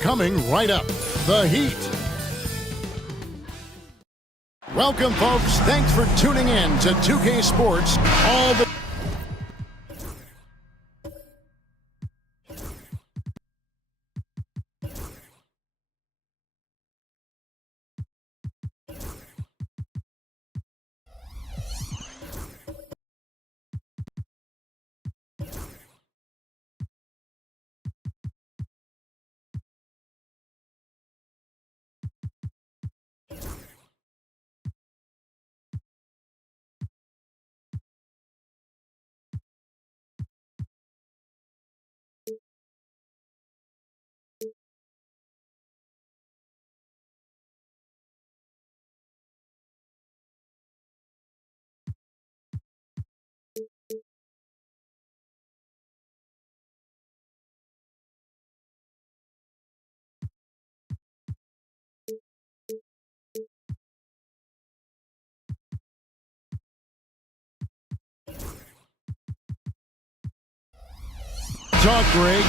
Coming right up, the Heat. Welcome, folks. Thanks for tuning in to 2K Sports. All the talk, Greg.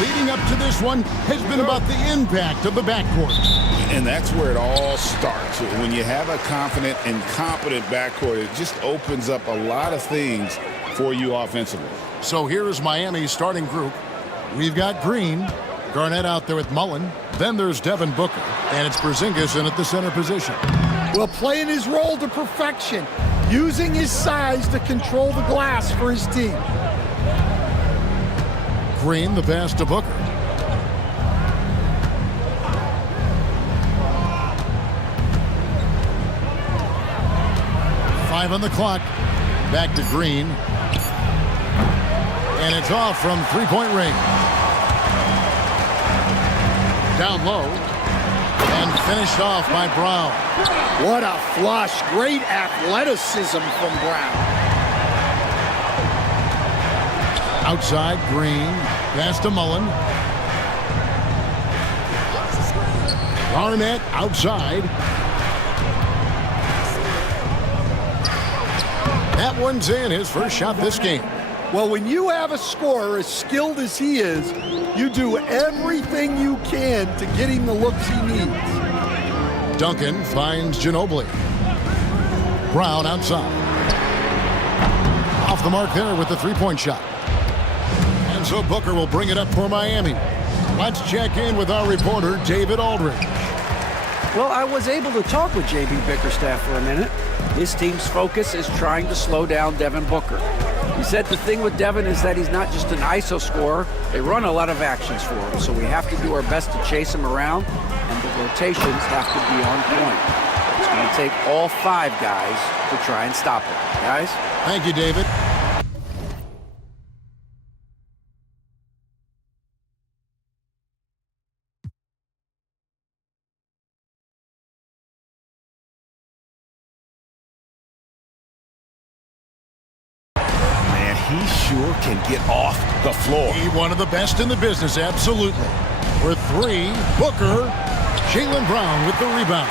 Leading up to this one has been about the impact of the backcourt. And that's where it all starts. When you have a confident and competent backcourt, it just opens up a lot of things for you offensively. So here is Miami's starting group. We've got Green, Garnett out there with Mullen. Then there's Devin Booker, and it's Porzingis in at the center position. Well, playing his role to perfection, using his size to control the glass for his team. Green, the pass to Booker. Five on the clock. Back to Green. And it's off from three-point range. Down low. And finished off by Brown. What a flush. Great athleticism from Brown. Outside, Green. Pass to Mullen. Garnett outside. That one's in, his first shot this game. Well, when you have a scorer as skilled as he is, you do everything you can to get him the looks he needs. Duncan finds Ginobili. Brown outside. Off the mark there with the three-point shot. And so Booker will bring it up for Miami. Let's check in with our reporter, David Aldridge. Well, I was able to talk with J.B. Bickerstaff for a minute. His team's focus is trying to slow down Devin Booker. He said the thing with Devin is that he's not just an ISO scorer. They run a lot of actions for him, so we have to do our best to chase him around, and the rotations have to be on point. It's going to take all five guys to try and stop him. Guys? Thank you, David. He sure can get off the floor. He one of the best in the business, absolutely. For three, Booker, Jaylen Brown with the rebound.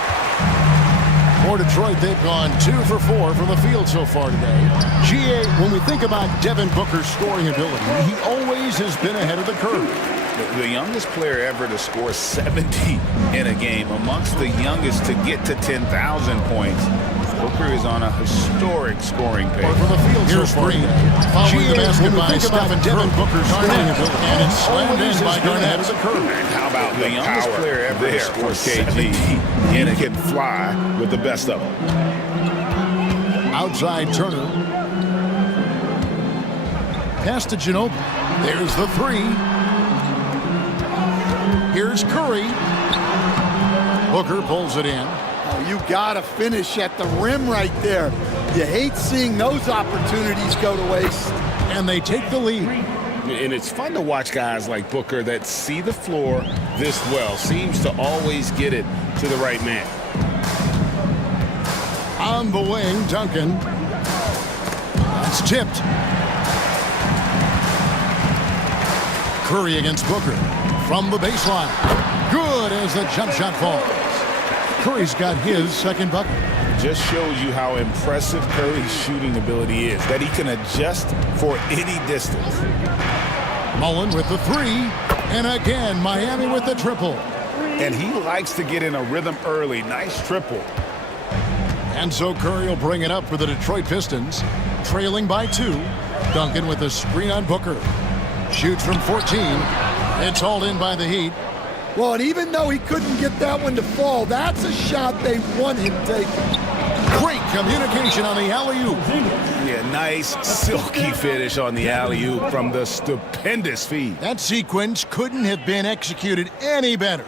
For Detroit, they've gone 2 for 4 from the field so far today. GA, when we think about Devin Booker's scoring ability, he always has been ahead of the curve. The youngest player ever to score 70 in a game, amongst the youngest to get to 10,000 points. Booker is on a historic scoring pace. From the field so far. Following the basket by Stephen Devin Booker's scoring ability, and it's slammed in by Garnett as a curve. How about the youngest player ever to score 70 and it can fly with the best of them. Outside Turner. Pass to Ginobili. There's the three. Here's Curry. Booker pulls it in. Oh, you got to finish at the rim right there. You hate seeing those opportunities go to waste. And they take the lead. And it's fun to watch guys like Booker that see the floor this well. Seems to always get it to the right man. On the wing, Duncan. That's tipped. Curry against Booker. From the baseline. Good as the jump shot falls. Curry's got his second bucket. Just shows you how impressive Curry's shooting ability is, that he can adjust for any distance. Mullen with the three. And again, Miami with the triple. And he likes to get in a rhythm early. Nice triple. And so Curry will bring it up for the Detroit Pistons, trailing by 2. Duncan with a screen on Booker. Shoots from 14. It's hauled in by the Heat. Well, and even though he couldn't get that one to fall, that's a shot they want him taking. Great communication on the alley-oop. Yeah, nice silky finish on the alley-oop from the stupendous feed. That sequence couldn't have been executed any better.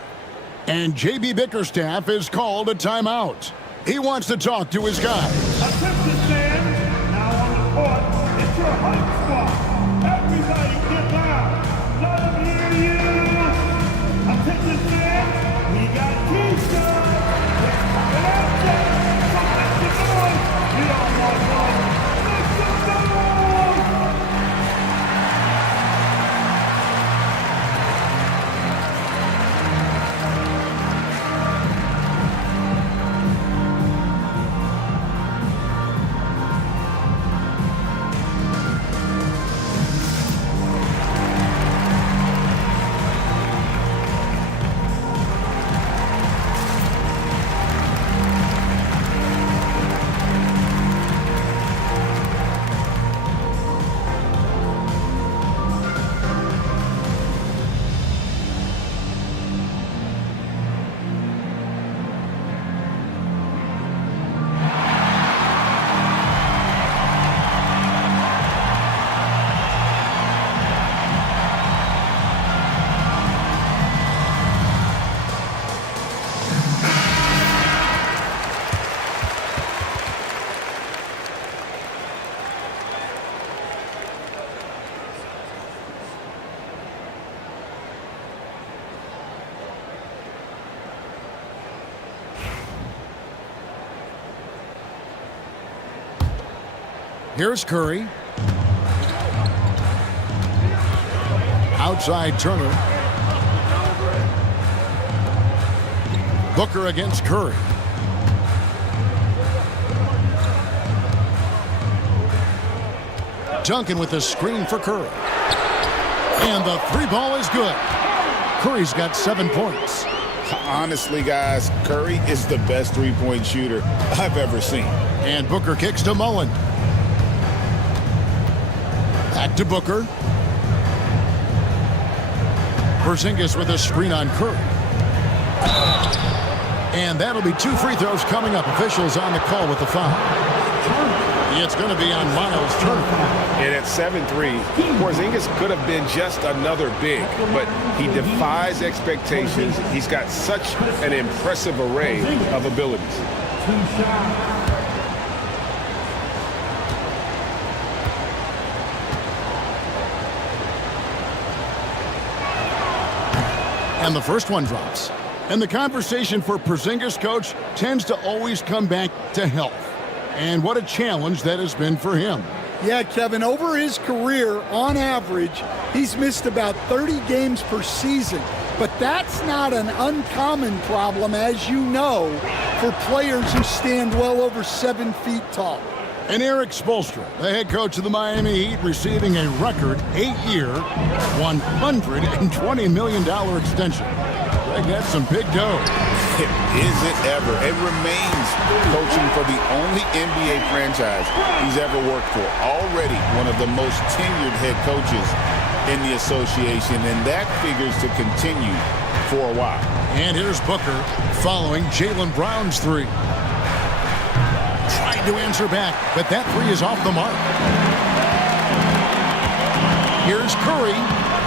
And J.B. Bickerstaff is called a timeout. He wants to talk to his guys. Attention fans, now on the court, it's your hype squad. Everybody get loud. Let them hear you. Attention fans, we got Piston. It's out there. So make some noise. We all want one. Make some noise. Here's Curry. Outside Turner. Booker against Curry. Duncan with the screen for Curry. And the three ball is good. Curry's got 7 points. Honestly, guys, Curry is the best three-point shooter I've ever seen. And Booker kicks to Mullen. Back to Booker. Porzingis with a screen on Curry. And that'll be 2 free throws coming up. Officials on the call with the foul. It's going to be on Miles Turner. And at 7-3, Porzingis could have been just another big, but he defies expectations. He's got such an impressive array of abilities. And the first one drops. And the conversation for Porzingis, coach, tends to always come back to health. And what a challenge that has been for him. Yeah, Kevin, over his career, on average, he's missed about 30 games per season. But that's not an uncommon problem, as you know, for players who stand well over 7 feet tall. And Eric Spoelstra, the head coach of the Miami Heat, receiving a record 8-year, $120 million extension. Greg, that's some big dough. Is it ever? It remains coaching for the only NBA franchise he's ever worked for. Already one of the most tenured head coaches in the association, and that figures to continue for a while. And here's Booker following Jaylen Brown's three. Tried to answer back, but that three is off the mark. Here's Curry,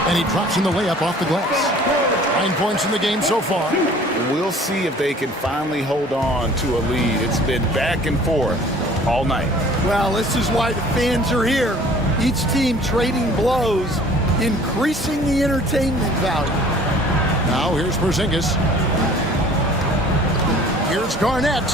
and he drops in the layup off the glass. 9 points in the game so far. We'll see if they can finally hold on to a lead. It's been back and forth all night. Well, this is why the fans are here. Each team trading blows, increasing the entertainment value. Now here's Porzingis. Here's Garnett.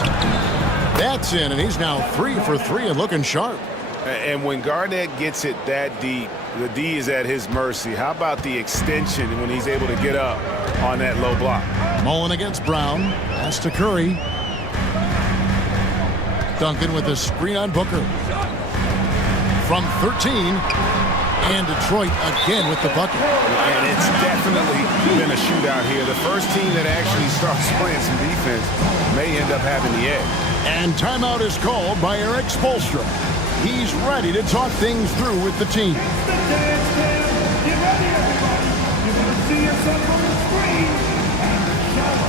That's in, and he's now 3 for 3 and looking sharp. And when Garnett gets it that deep, the D is at his mercy. How about the extension when he's able to get up on that low block? Mullen against Brown. Pass to Curry. Duncan with a screen on Booker. From 13. And Detroit again with the bucket. And it's definitely been a shootout here. The first team that actually starts playing some defense may end up having the edge. And timeout is called by Eric Spoelstra. He's ready to talk things through with the team. It's the dance jam. Get ready, everybody. You're going to see yourself on the screen. And shout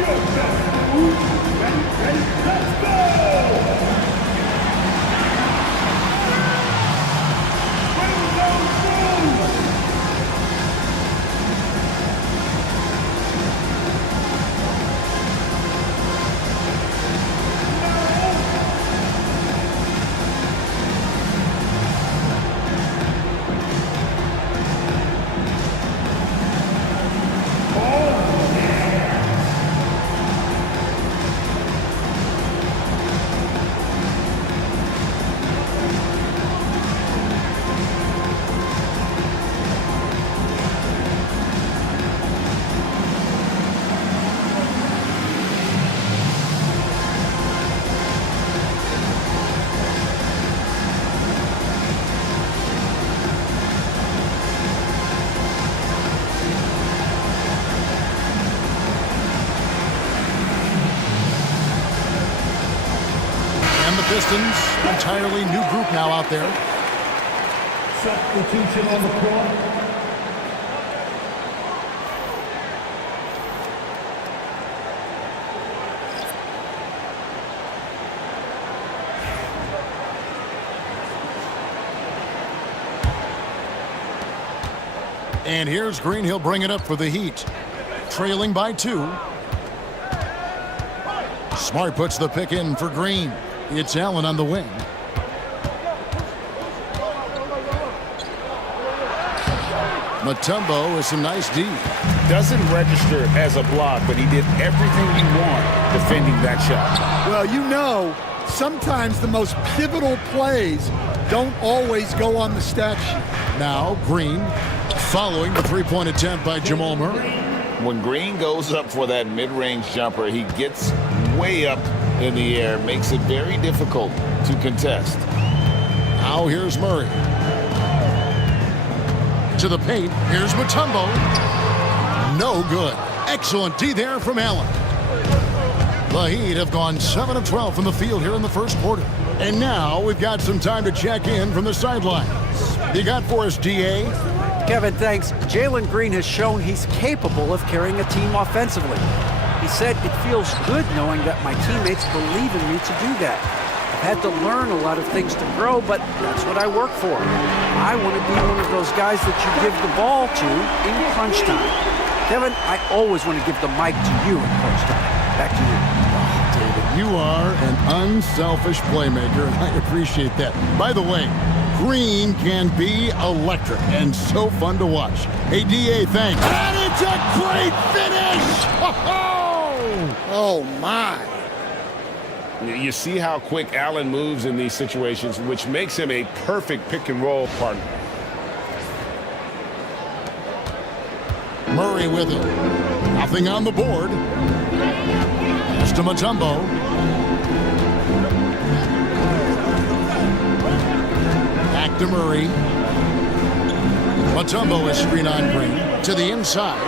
your best move. Ready, let's go! Bring those moves. Pistons, entirely new group now out there. Substitution on the court. And here's Green. He'll bring it up for the Heat. Trailing by 2. Smart puts the pick in for Green. It's Allen on the wing. Mutombo with some nice D. Doesn't register as a block, but he did everything you want defending that shot. Well, you know, sometimes the most pivotal plays don't always go on the stat sheet. Now Green following the three-point attempt by Jamal Murray. When Green goes up for that mid-range jumper, he gets way up in the air, makes it very difficult to contest. Now here's Murray. To the paint. Here's Mutombo. No good. Excellent D there from Allen. The Heat have gone 7 of 12 from the field here in the first quarter. And now we've got some time to check in from the sidelines. You got for us, D.A.? Kevin, thanks. Jalen Green has shown he's capable of carrying a team offensively. He said, "It feels good knowing that my teammates believe in me to do that. I've had to learn a lot of things to grow, but that's what I work for. I want to be one of those guys that you give the ball to in crunch time." Kevin, I always want to give the mic to you in crunch time. Back to you. David, you are an unselfish playmaker, and I appreciate that. By the way, Green can be electric and so fun to watch. Hey, D.A., thanks. And it's a great finish! Oh, my. You see how quick Allen moves in these situations, which makes him a perfect pick-and-roll partner. Murray with it. Nothing on the board. Pass to Mutombo. Back to Murray. Mutombo is screen on Green. To the inside.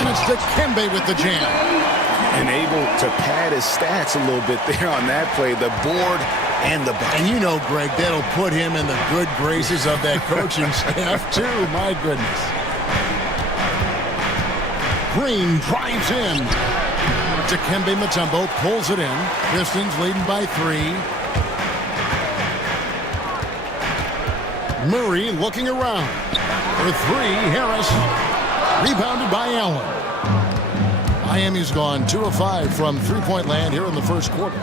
And it's Dikembe with the jam. And able to pad his stats a little bit there on that play. The board and the back. And you know, Greg, that'll put him in the good graces of that coaching staff, too. My goodness. Green drives in. Dikembe Mutombo pulls it in. Pistons leading by 3. Murray looking around. For 3, Harris. Rebounded by Allen. Miami's gone 2 of 5 from three-point land here in the first quarter.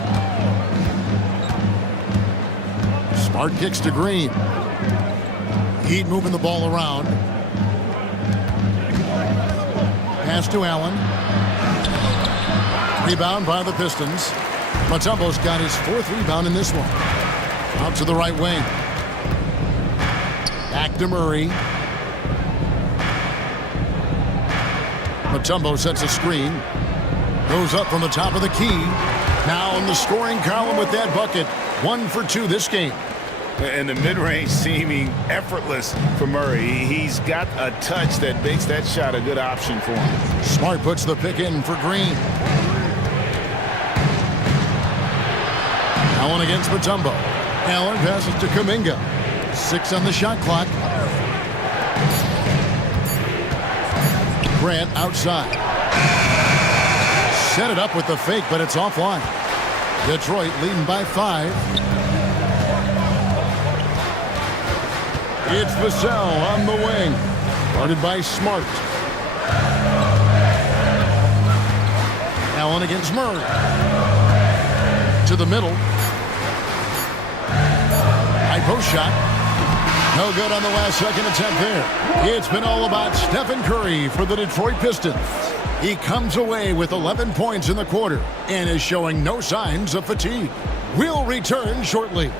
Smart kicks to Green. Heat moving the ball around. Pass to Allen. Rebound by the Pistons. Mutombo's got his 4th rebound in this one. Out to the right wing. Back to Murray. Mutombo sets a screen. Goes up from the top of the key. Now in the scoring column with that bucket. 1 for 2 this game. And the mid-range seeming effortless for Murray. He's got a touch that makes that shot a good option for him. Smart puts the pick in for Green. Allen against Mutombo. Allen passes to Kuminga. 6 on the shot clock. Grant outside. Set it up with the fake, but it's offline. Detroit leading by 5. It's Vassell on the wing. Guarded by Smart. Allen against Murray. To the middle. High post shot. No good on the last second attempt there. It's been all about Stephen Curry for the Detroit Pistons. He comes away with 11 points in the quarter and is showing no signs of fatigue. We'll return shortly.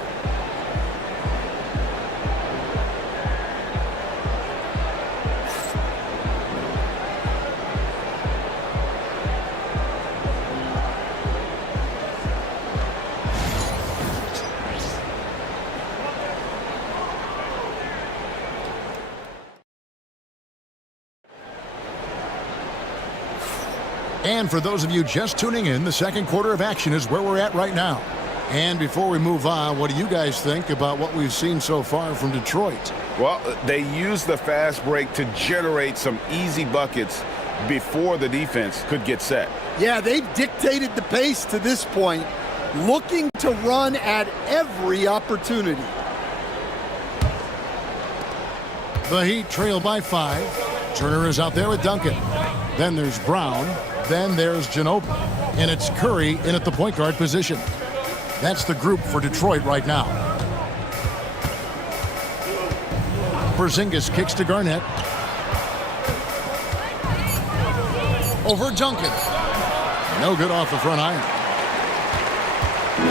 And for those of you just tuning in, the second quarter of action is where we're at right now. And before we move on, what do you guys think about what we've seen so far from Detroit? Well, they used the fast break to generate some easy buckets before the defense could get set. Yeah, they've dictated the pace to this point, looking to run at every opportunity. The Heat trail by 5. Turner is out there with Duncan. Then there's Brown. Then there's Ginobili. And it's Curry in at the point guard position. That's the group for Detroit right now. Porzingis kicks to Garnett. Over Duncan. No good off the front iron.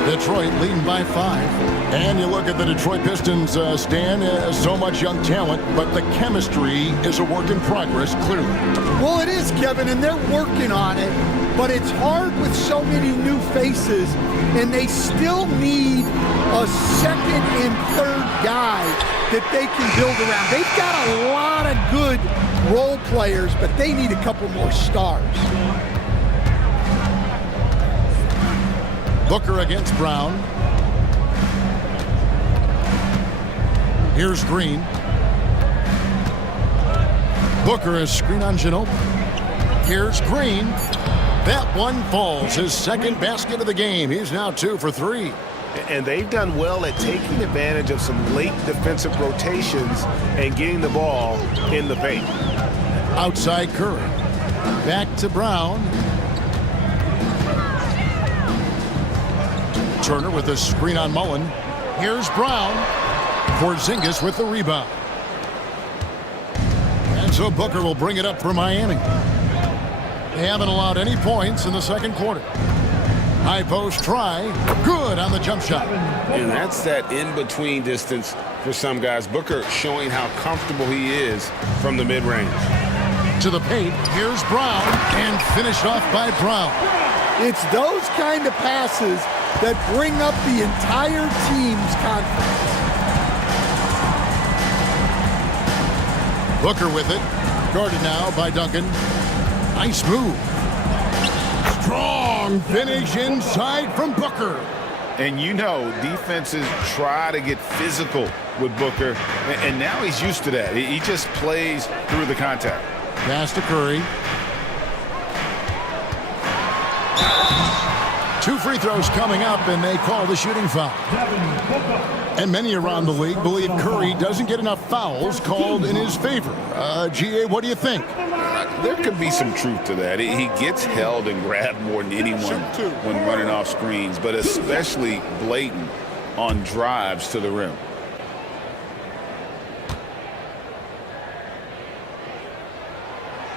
Detroit leading by 5. And you look at the Detroit Pistons, Stan, so much young talent, but the chemistry is a work in progress, clearly. Well, it is, Kevin, and they're working on it, but it's hard with so many new faces, and they still need a second and third guy that they can build around. They've got a lot of good role players, but they need a couple more stars. Booker against Brown. Here's Green. Booker is screen on Ginobili. Here's Green. That one falls. His second basket of the game. He's now 2 for 3. And they've done well at taking advantage of some late defensive rotations and getting the ball in the paint. Outside Curry. Back to Brown. Turner with a screen on Mullen. Here's Brown. Porzingis with the rebound. And so Booker will bring it up for Miami. They haven't allowed any points in the second quarter. High post try. Good on the jump shot. And that's that in-between distance for some guys. Booker showing how comfortable he is from the mid-range. To the paint. Here's Brown. And finished off by Brown. It's those kind of passes that bring up the entire team's confidence. Booker with it. Guarded now by Duncan. Nice move. Strong finish inside from Booker. And you know, defenses try to get physical with Booker, and now he's used to that. He just plays through the contact. Pass to Curry. 2 free throws coming up, and they call the shooting foul. And many around the league believe Curry doesn't get enough fouls called in his favor. GA, what do you think? There could be some truth to that. He gets held and grabbed more than anyone when running off screens, but especially blatant on drives to the rim.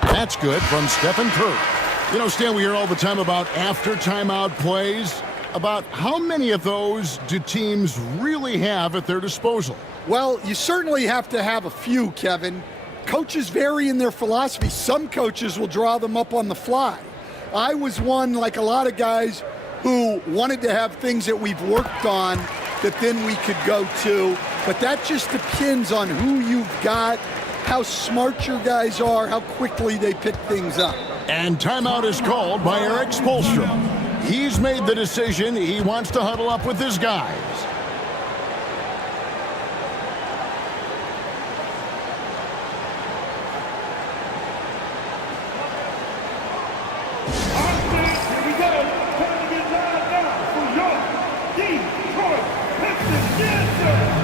That's good from Stephen Curry. You know, Stan, we hear all the time about after timeout plays. About how many of those do teams really have at their disposal? Well, you certainly have to have a few, Kevin. Coaches vary in their philosophy. Some coaches will draw them up on the fly. I was one, like a lot of guys, who wanted to have things that we've worked on that then we could go to. But that just depends on who you've got, how smart your guys are, how quickly they pick things up. And timeout is called by Eric Spoelstra. He's made the decision. He wants to huddle up with his guys. Here we go. Time to get live now for your Detroit Pistons. Yes, sir.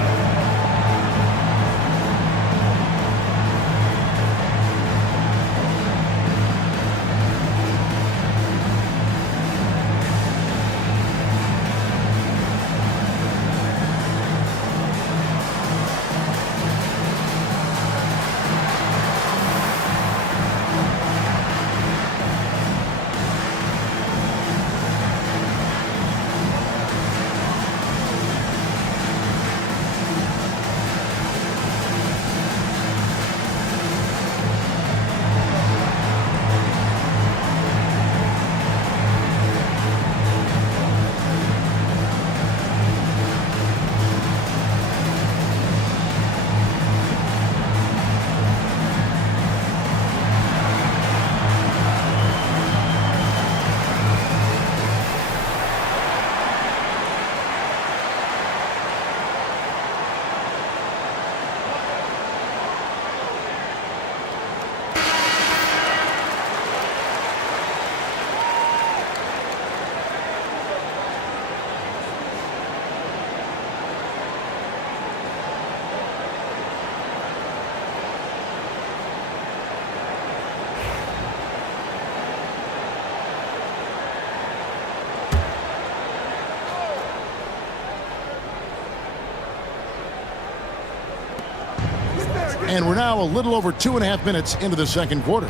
And we're now a little over 2.5 minutes into the second quarter.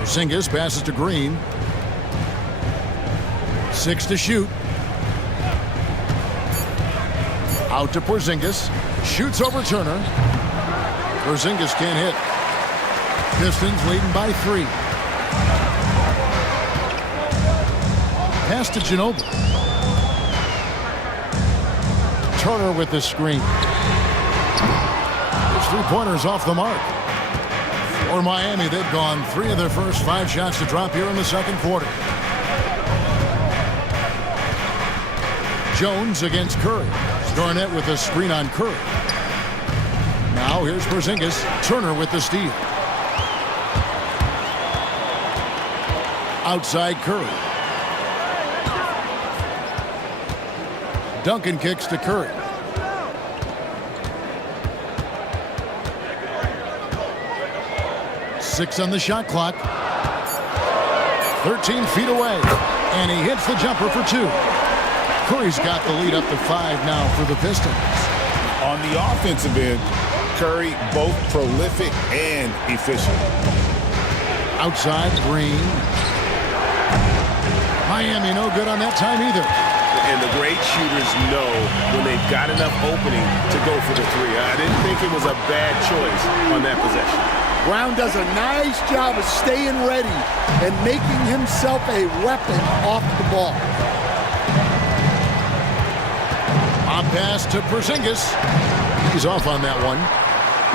Porzingis passes to Green. 6 to shoot. Out to Porzingis. Shoots over Turner. Porzingis can't hit. Pistons leading by 3. Pass to Ginobili. Turner with the screen. His three-pointers off the mark. For Miami, they've gone 3 of their first 5 shots to drop here in the second quarter. Jones against Curry. Garnett with a screen on Curry. Now here's Porzingis. Turner with the steal. Outside Curry. Duncan kicks to Curry. Six on the shot clock. 13 feet away. And he hits the jumper for 2. Curry's got the lead up to 5 now for the Pistons. On the offensive end, Curry both prolific and efficient. Outside, Green. Miami no good on that time either. And the great shooters know when they've got enough opening to go for the 3. I didn't think it was a bad choice on that possession. Brown does a nice job of staying ready and making himself a weapon off the ball. On pass to Porzingis. He's off on that one.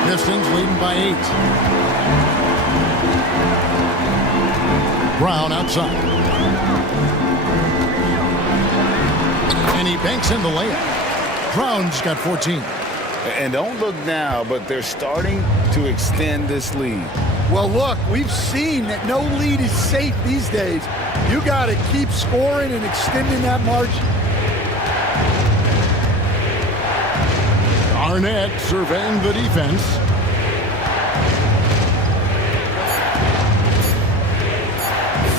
Pistons leading by 8. Brown outside. And he banks in the layup. Brown's got 14. And don't look now, but they're starting to extend this lead. Well, look, we've seen that no lead is safe these days. You got to keep scoring and extending that margin. Arnett surveying the defense.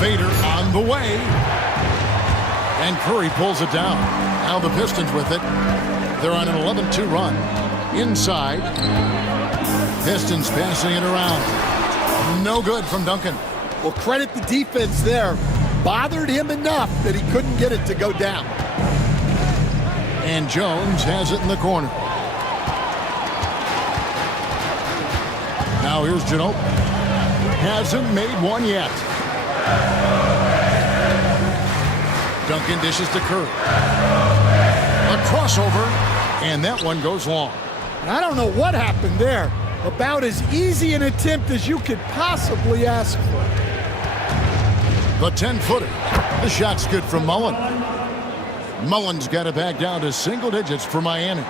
Fader on the way. And Curry pulls it down. Now the Pistons with it. They're on an 11-2 run. Inside. Pistons passing it around. No good from Duncan. Well, credit the defense there. Bothered him enough that he couldn't get it to go down. And Jones has it in the corner. Now here's Janot. Hasn't made one yet. Duncan dishes to Curry. A crossover, and that one goes long. And I don't know what happened there. About as easy an attempt as you could possibly ask for. The 10-footer. The shot's good from Mullen. Mullen's got it back down to single digits for Miami.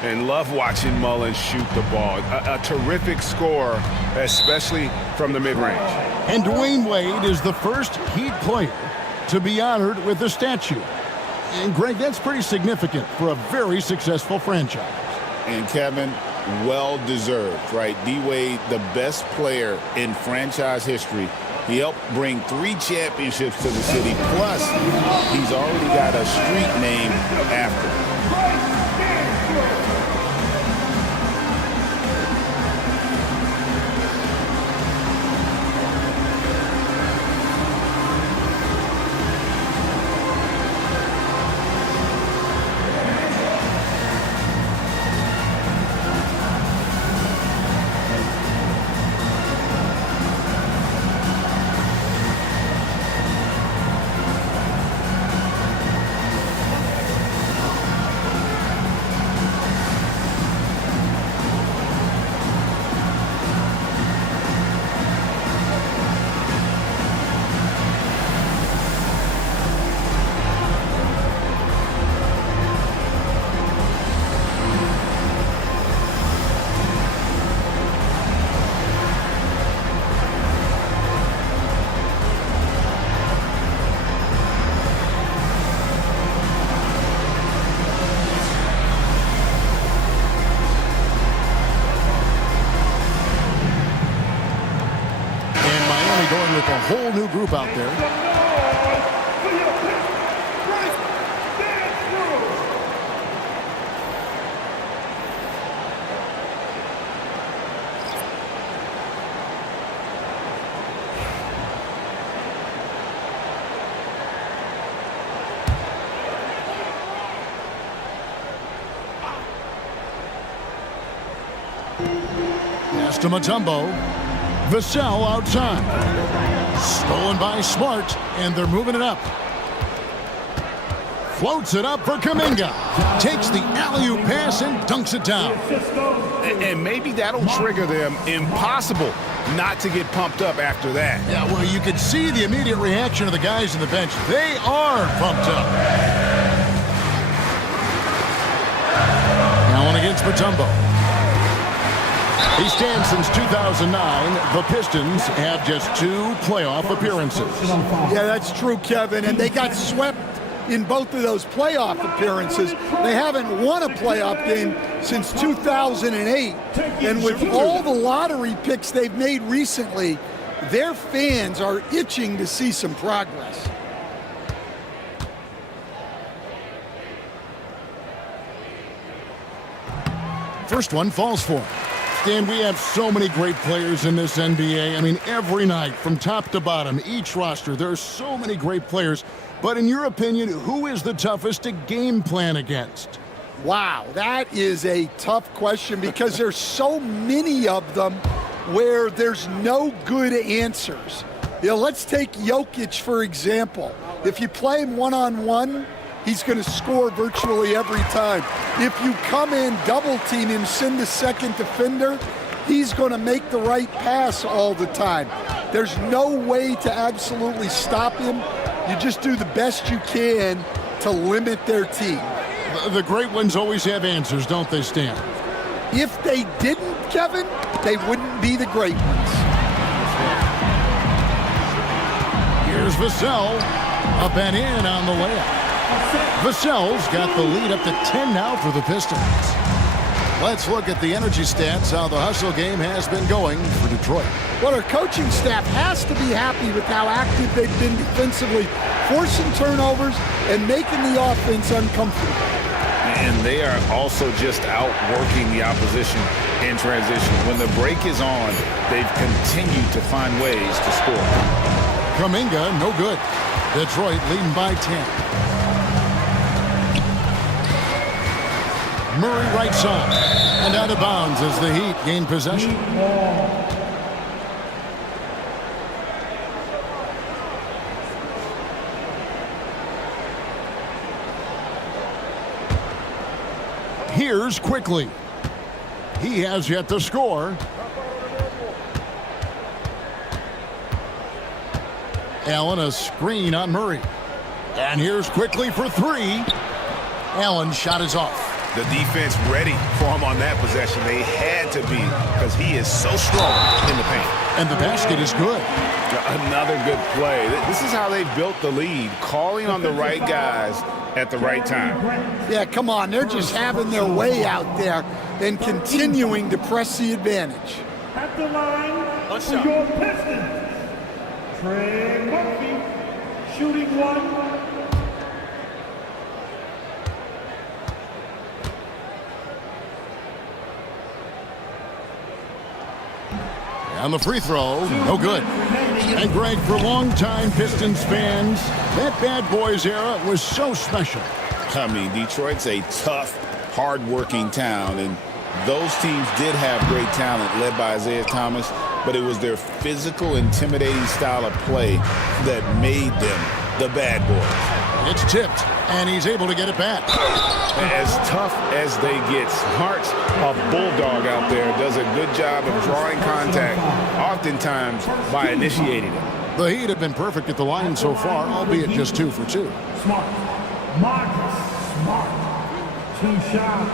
And love watching Mullen shoot the ball. A terrific scorer, especially from the mid-range. And Dwayne Wade is the first Heat player to be honored with the statue. And Greg, that's pretty significant for a very successful franchise. And Kevin, well-deserved, right? D-Wade, the best player in franchise history. He helped bring 3 championships to the city. Plus, he's already got a street named after him. Going with a whole new group out there. Pass to Mutombo. Vassell outside. Stolen by Smart, and they're moving it up. Floats it up for Kuminga. Takes the alley-oop pass and dunks it down. And maybe that'll trigger them. Impossible not to get pumped up after that. Yeah, well, you could see the immediate reaction of the guys on the bench. They are pumped up. Now on against Mutombo. He stands since 2009. The Pistons have just 2 playoff appearances. Yeah, that's true, Kevin. And they got swept in both of those playoff appearances. They haven't won a playoff game since 2008. And with all the lottery picks they've made recently, their fans are itching to see some progress. First one falls for him. Dan, we have so many great players in this NBA. I mean, every night, from top to bottom, each roster, there are so many great players. But in your opinion, who is the toughest to game plan against? Wow, that is a tough question because there's so many of them where there's no good answers. You know, let's take Jokic, for example. If you play him one-on-one, he's going to score virtually every time. If you come in, double team him, send the second defender, he's going to make the right pass all the time. There's no way to absolutely stop him. You just do the best you can to limit their team. The great ones always have answers, don't they, Stan? If they didn't, Kevin, they wouldn't be the great ones. Here's Vassell. Up and in on the layup. Vassell's got the lead up to 10 now for the Pistons. Let's look at the energy stats, how the hustle game has been going for Detroit. Well, our coaching staff has to be happy with how active they've been defensively, forcing turnovers and making the offense uncomfortable. And they are also just outworking the opposition in transition. When the break is on, they've continued to find ways to score. Kuminga, no good. Detroit leading by 10. Murray right side. And out of bounds as the Heat gain possession. Here's quickly. He has yet to score. Allen, a screen on Murray. And here's quickly for three. Allen's shot is off. The defense ready for him on that possession. They had to be because he is so strong in the paint. And the basket is good. Another good play. This is how they built the lead, calling on the right guys at the right time. Yeah, come on. They're just having their way out there and continuing to press the advantage. At the line for your Pistons, Trey Murphy, shooting one. On the free throw, no good. And Greg, for longtime Pistons fans, that bad boys era was so special. I mean, Detroit's a tough, hard-working town, and those teams did have great talent led by Isaiah Thomas, but it was their physical, intimidating style of play that made them the bad boys. It's tipped, and he's able to get it back. As tough as they get, Smart's a bulldog out there, does a good job of drawing contact, oftentimes by initiating it. The Heat have been perfect at the line so far, albeit just 2 for 2. Smart. Marcus Smart. 2 shots.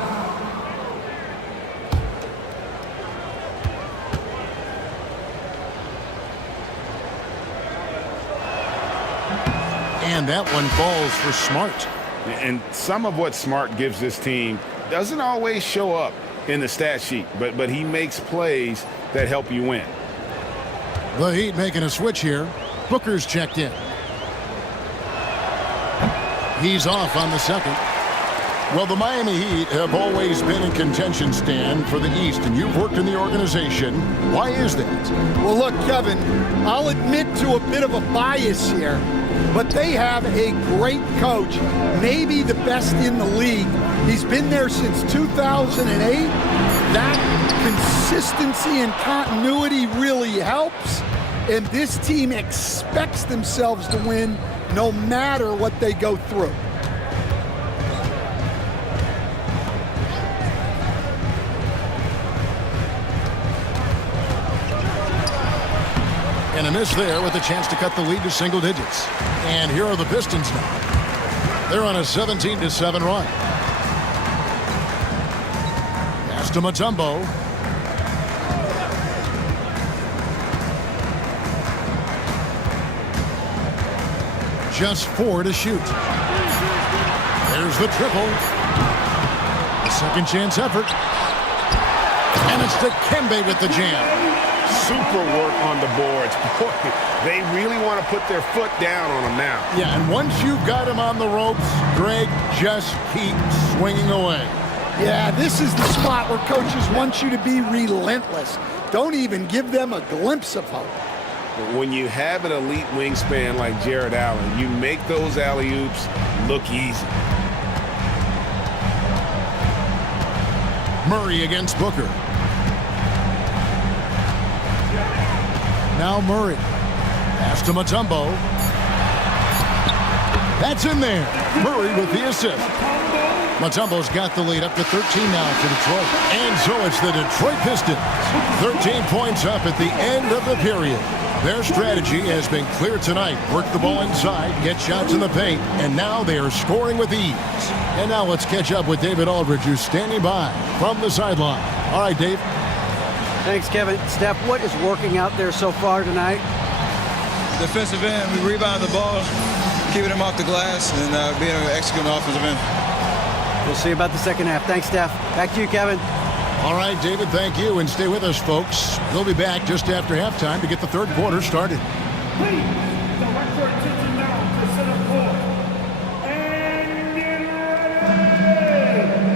And that one falls for Smart. And some of what Smart gives this team doesn't always show up in the stat sheet, but he makes plays that help you win. The Heat making a switch here. Booker's checked in. He's off on the second. Well, the Miami Heat have always been in contention, Stan, for the East, and you've worked in the organization. Why is that? Well, look, Kevin, I'll admit to a bit of a bias here, but they have a great coach, maybe the best in the league. He's been there since 2008. That consistency and continuity really helps, and this team expects themselves to win no matter what they go through. And a miss there with a chance to cut the lead to single digits. And here are the Pistons now. They're on a 17-7 run. Pass to Mutombo. Just 4 to shoot. There's the triple. A second chance effort. And it's Dikembe with the jam. Super work on the boards. Boy, they really want to put their foot down on them now. Yeah, and once you've got him on the ropes, Greg, just keep swinging away. Yeah, this is the spot where coaches want you to be relentless. Don't even give them a glimpse of hope. When you have an elite wingspan like Jared Allen, you make those alley-oops look easy. Murray against Booker. Now Murray. Pass to Mutombo. That's in there. Murray with the assist. Mutombo's got the lead up to 13 now for Detroit. And so it's the Detroit Pistons. 13 points up at the end of the period. Their strategy has been clear tonight. Work the ball inside, get shots in the paint, and now they are scoring with ease. And now let's catch up with David Aldridge, who's standing by from the sideline. All right, Dave. Thanks, Kevin. Steph, what is working out there so far tonight? Defensive end, we rebound the ball, keeping them off the glass, and being able to execute on the offensive end. We'll see about the second half. Thanks, Steph. Back to you, Kevin. All right, David, thank you, and stay with us, folks. We'll be back just after halftime to get the third quarter started. Please, direct your attention now to center court. And get ready!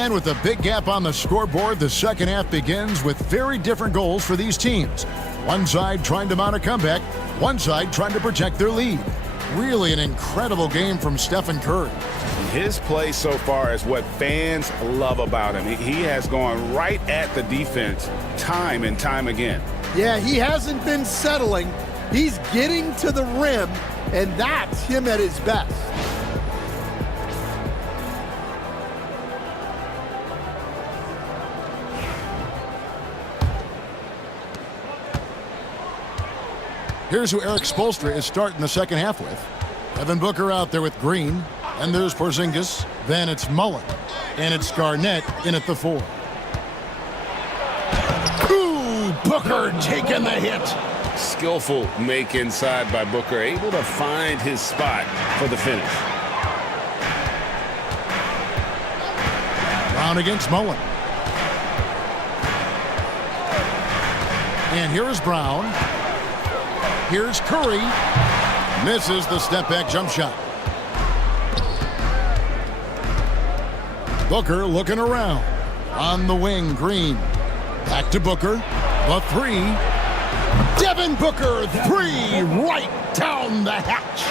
And with a big gap on the scoreboard, the second half begins with very different goals for these teams. One side trying to mount a comeback, one side trying to protect their lead. Really an incredible game from Stephen Curry. His play so far is what fans love about him. He has gone right at the defense time and time again. Yeah, he hasn't been settling. He's getting to the rim, and that's him at his best. Here's who Eric Spoelstra is starting the second half with. Devin Booker out there with Green. And there's Porzingis. Then it's Mullen. And it's Garnett in at the 4. Ooh, Booker taking the hit. Skillful make inside by Booker, able to find his spot for the finish. Brown against Mullen. And here's Brown. Here's Curry. Misses the step-back jump shot. Booker looking around. On the wing, Green. Back to Booker. The 3. Devin Booker, 3, right down the hatch.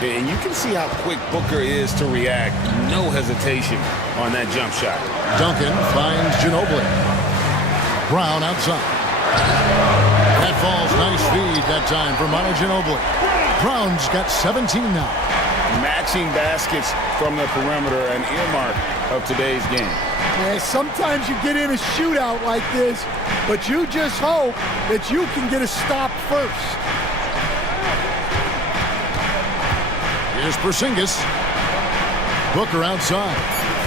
And you can see how quick Booker is to react. No hesitation on that jump shot. Duncan finds Ginobili. Brown outside. That falls, nice feed that time for Manu Ginobili. Brown's got 17 now. Matching baskets from the perimeter, an earmark of today's game. Yeah, sometimes you get in a shootout like this, but you just hope that you can get a stop first. Here's Porzingis. Booker outside.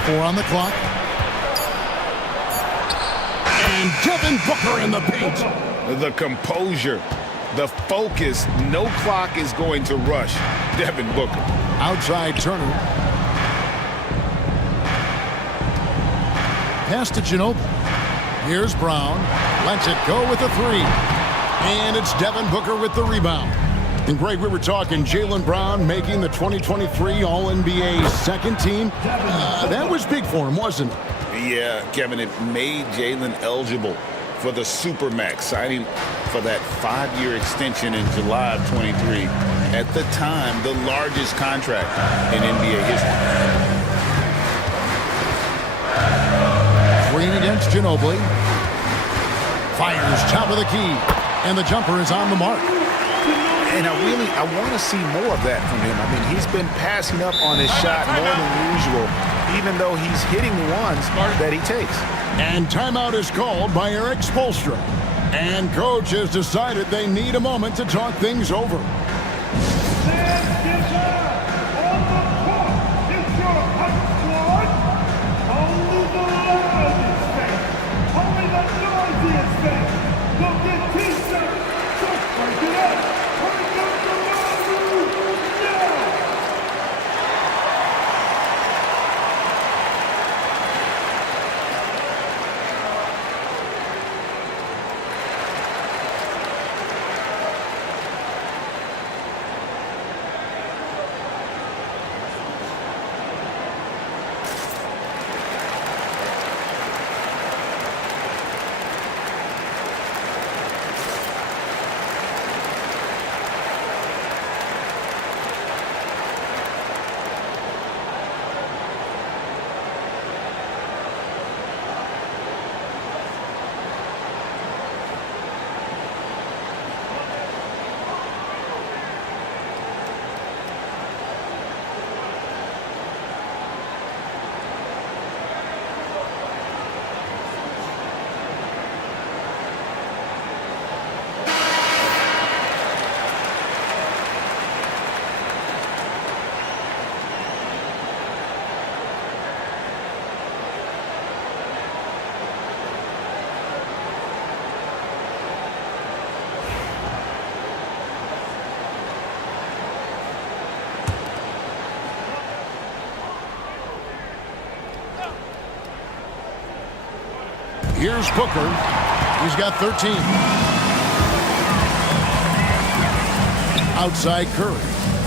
4 on the clock. And Devin Booker in the paint. The composure, the focus, no clock is going to rush Devin Booker. Outside Turner. Pass to Ginobili. Here's Brown. Lets it go with the 3. And it's Devin Booker with the rebound. And Greg, we were talking Jaylen Brown making the 2023 All-NBA second team. That was big for him, wasn't it? Yeah, Kevin, it made Jaylen eligible for the Supermax, signing for that 5-year extension in July of 23. At the time, the largest contract in NBA history. Green against Ginobili. Fires top of the key. And the jumper is on the mark. And I want to see more of that from him. I mean, he's been passing up on his shot more than usual, even though he's hitting the ones that he takes. And timeout is called by Eric Spoelstra. And coach has decided they need a moment to talk things over. Here's Booker. He's got 13. Outside Curry.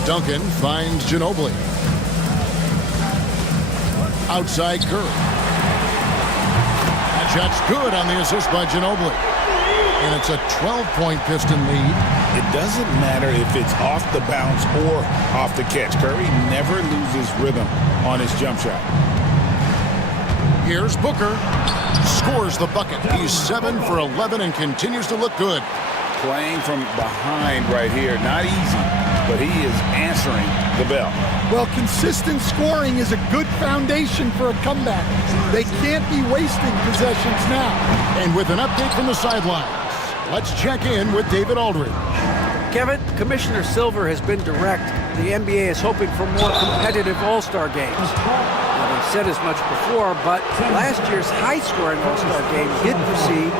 Duncan finds Ginobili. Outside Curry. Shot's good on the assist by Ginobili. And it's a 12-point Piston lead. It doesn't matter if it's off the bounce or off the catch. Curry never loses rhythm on his jump shot. Here's Booker. Scores the bucket. He's 7 for 11 and continues to look good. Playing from behind right here. Not easy, but he is answering the bell. Well, consistent scoring is a good foundation for a comeback. They can't be wasting possessions now. And with an update from the sidelines, let's check in with David Aldridge. Kevin, Commissioner Silver has been direct. The NBA is hoping for more competitive All-Star games. Now, they've said as much before, but last year's high-scoring All-Star game did precede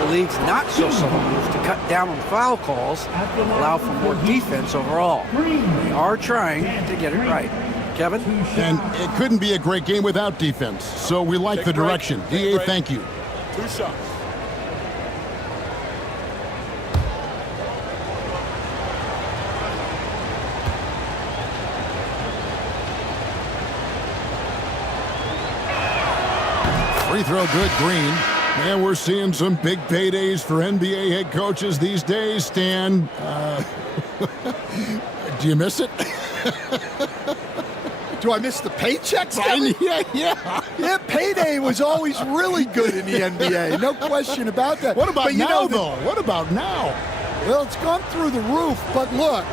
the league's not-so-subtle move to cut down on foul calls and allow for more defense overall. They are trying to get it right. Kevin? And it couldn't be a great game without defense, so we like the direction. DA, thank you. 2 shots. Free throw good, Green. Man, we're seeing some big paydays for NBA head coaches these days, Stan. Do you miss it? Do I miss the paychecks, Kevin? Kevin? Yeah. Yeah, payday was always really good in the NBA. No question about that. What about but now, though? What about now? Well, it's gone through the roof, but look,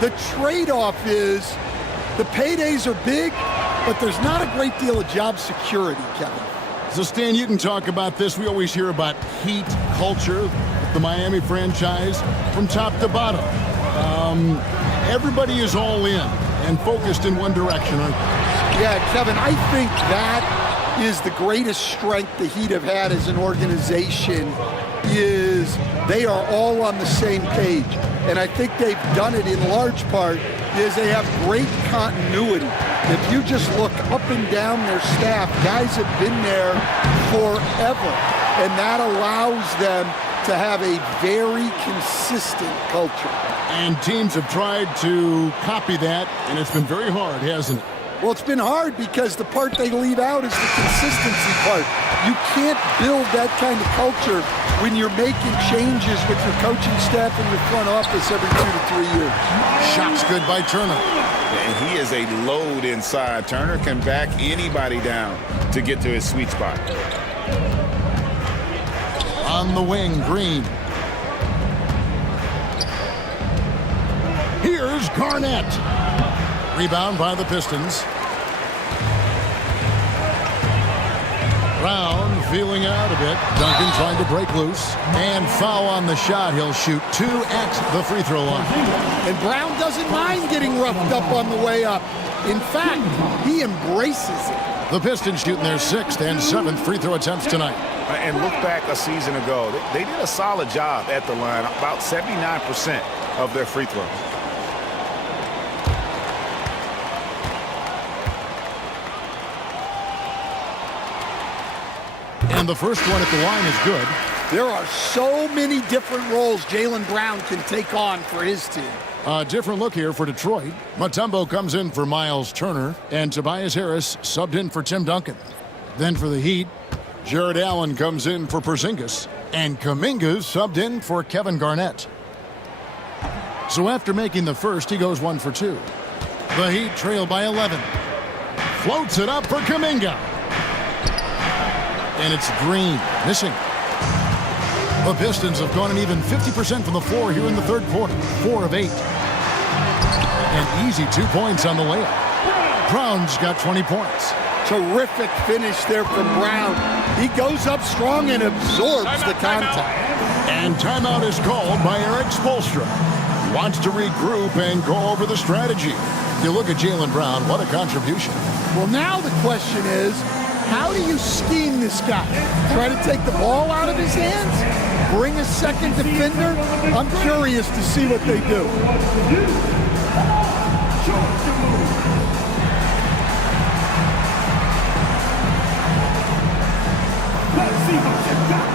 the trade-off is the paydays are big, but there's not a great deal of job security, Kevin. So, Stan, you can talk about this. We always hear about heat culture, the Miami franchise, from top to bottom. Everybody is all in and focused in one direction, aren't they? Yeah, Kevin, I think that is the greatest strength the Heat have had as an organization is they are all on the same page. And I think they've done it in large part is they have great continuity. If you just look up and down their staff, guys have been there forever. And that allows them to have a very consistent culture. And teams have tried to copy that, and it's been very hard, hasn't it? Well, it's been hard because the part they leave out is the consistency part. You can't build that kind of culture when you're making changes with your coaching staff and your front office every 2 to 3 years. Shots good by Turner. And he is a load inside. Turner can back anybody down to get to his sweet spot. On the wing, Green. Here's Garnett. Rebound by the Pistons. Brown feeling out a bit. Duncan trying to break loose. And foul on the shot. He'll shoot 2 at the free throw line. And Brown doesn't mind getting roughed up on the way up. In fact, he embraces it. The Pistons shooting their 6th and 7th free throw attempts tonight. And look back a season ago. They did a solid job at the line, about 79% of their free throws. And the first one at the line is good. There are so many different roles Jaylen Brown can take on for his team. A different look here for Detroit. Mutombo comes in for Miles Turner, and Tobias Harris subbed in for Tim Duncan. Then for the Heat, Jared Allen comes in for Porzingis, and Kuminga subbed in for Kevin Garnett. So after making the first, he goes 1 for 2. The Heat trail by 11. Floats it up for Kuminga. And it's Green, missing. The Pistons have gone an even 50% from the floor here in the third quarter. 4 of 8. And easy 2 points on the layup. Brown's got 20 points. Terrific finish there from Brown. He goes up strong and absorbs the contact. And timeout is called by Eric Spoelstra. Wants to regroup and go over the strategy. You look at Jaylen Brown, what a contribution. Well, now the question is, how do you scheme this guy? Try to take the ball out of his hands? Bring a second defender? I'm curious to see what they do. Let's see what you got.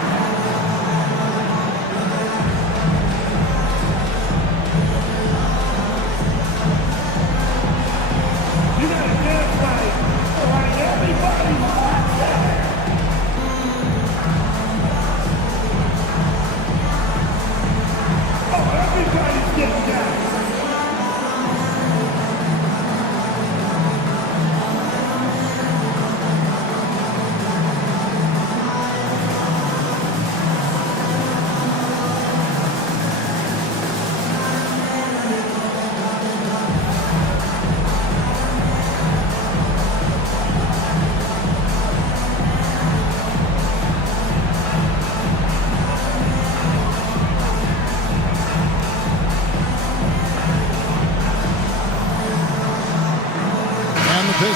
You gotta dance right. All right, everybody.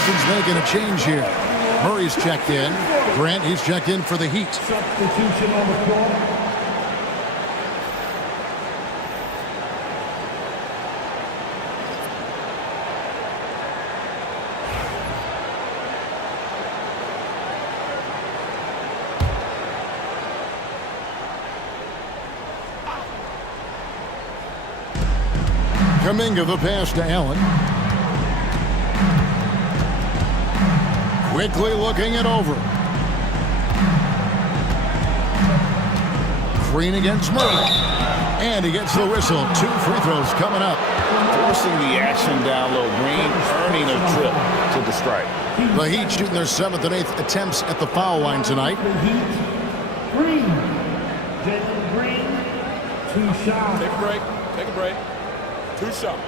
Pistons making a change here. Murray's checked in. Grant, he's checked in for the Heat. Substitution on the floor. Kuminga the pass to Allen. Quickly looking it over. Green against Murray. And he gets the whistle. 2 free throws coming up. Forcing the action down low. Green earning a trip to the stripe. The Heat shooting their 7th and 8th attempts at the foul line tonight. The Heat. Green. Jalen Green. 2 shots. Take a break. Take a break. 2 shots.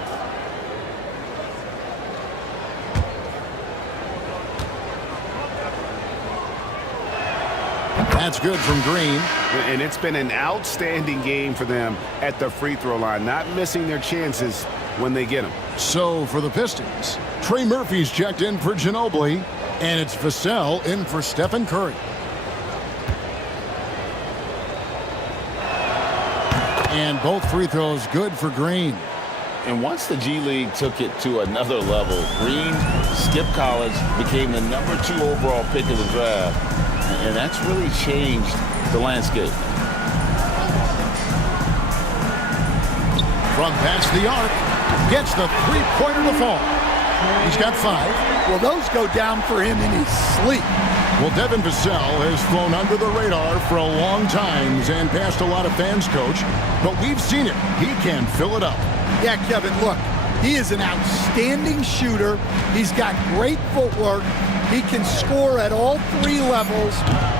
That's good from Green. And it's been an outstanding game for them at the free throw line, not missing their chances when they get them. So for the Pistons, Trey Murphy's checked in for Ginobili, and it's Vassell in for Stephen Curry. And both free throws good for Green. And once the G League took it to another level, Green skipped college, became the #2 overall pick of the draft, and that's really changed the landscape. From past the arc, gets the three-pointer to fall. He's got 5. Well, those go down for him in his sleep. Well, Devin Vassell has flown under the radar for a long time and passed a lot of fans, Coach, but we've seen it. He can fill it up. Yeah, Kevin, look, he is an outstanding shooter. He's got great footwork. He can score at all 3 levels.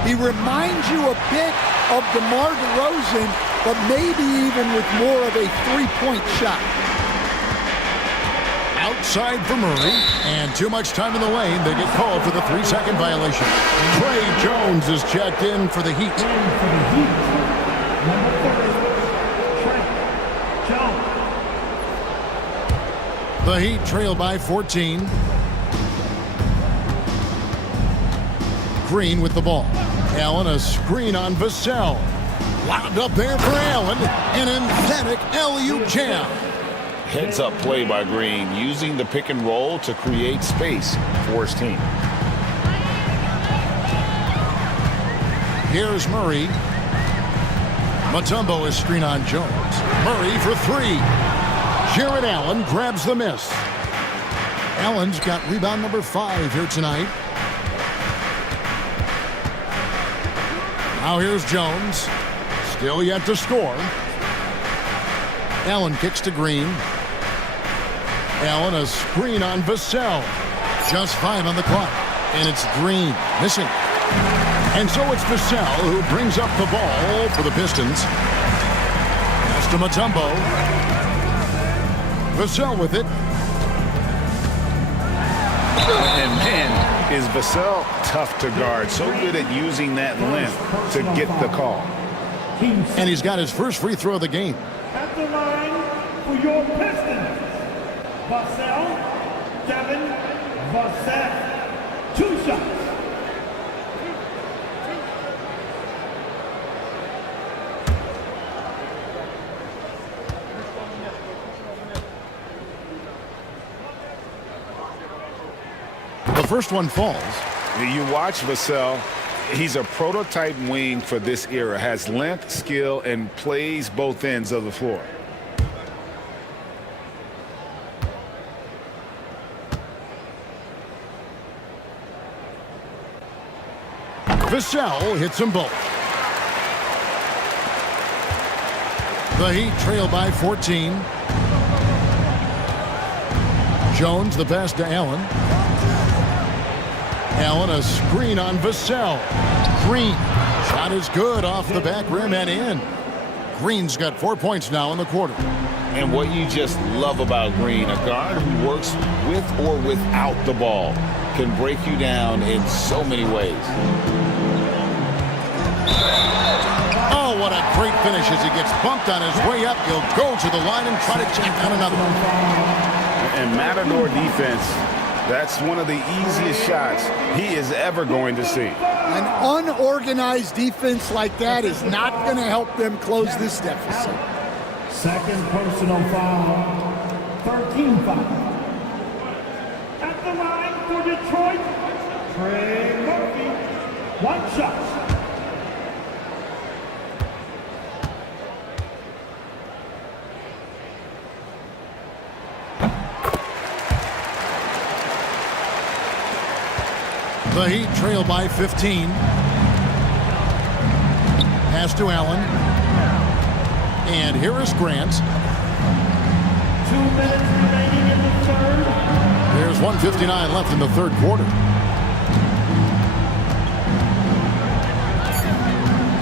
He reminds you a bit of DeMar DeRozan, but maybe even with more of a three-point shot. Outside for Murray, and too much time in the lane. They get called for the 3-second violation. Trey Jones is checked in for the Heat. The Heat trail by 14. Green with the ball. Allen, a screen on Vassell. Lobbed up there for Allen. An emphatic alley-oop jam. Heads-up play by Green, using the pick and roll to create space for his team. Here's Murray. Mutombo is screen on Jones. Murray for 3. Jared Allen grabs the miss. Allen's got rebound number 5 here tonight. Now here's Jones. Still yet to score. Allen kicks to Green. Allen, a screen on Vassell. Just 5 on the clock. And it's Green missing. And so it's Vassell who brings up the ball for the Pistons. Pass to Mutombo. Vassell with it. And man, is Vassell tough to guard. So good at using that length to get the call. And he's got his first free throw of the game. At the line for your Pistons, Vassell, Devin Vassell. 2 shots. The first one falls. You watch Vassell. He's a prototype wing for this era. Has length, skill, and plays both ends of the floor. Vassell hits them both. The Heat trail by 14. Jones the pass to Allen. Allen, a screen on Vassell. Green. Shot is good off the back rim and in. Green's got 4 points now in the quarter. And what you just love about Green, a guard who works with or without the ball, can break you down in so many ways. Oh, what a great finish as he gets bumped on his way up. He'll go to the line and try to jack down another one. And Matador defense That's one of the easiest shots he is ever going to see. An unorganized defense like that is not going to help them close this deficit. Second personal foul. 13 foul. At the line for Detroit, Trey Murphy. One shot. The Heat trail by 15. Pass to Allen. And here is Grant. 2 minutes remaining in the third. There's 1:59 left in the third quarter.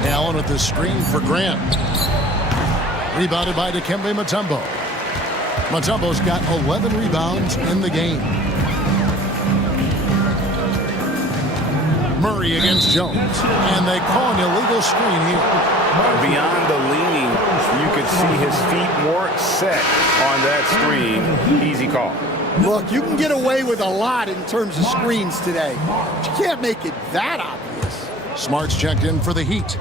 Allen with the screen for Grant. Rebounded by Dikembe Mutombo. Mutombo's got 11 rebounds in the game. Murray against Jones. And they call an illegal screen here. Beyond the leaning, you could see his feet weren't set on that screen. Easy call. Look, you can get away with a lot in terms of screens today. But you can't make it that obvious. Smart's checked in for the Heat.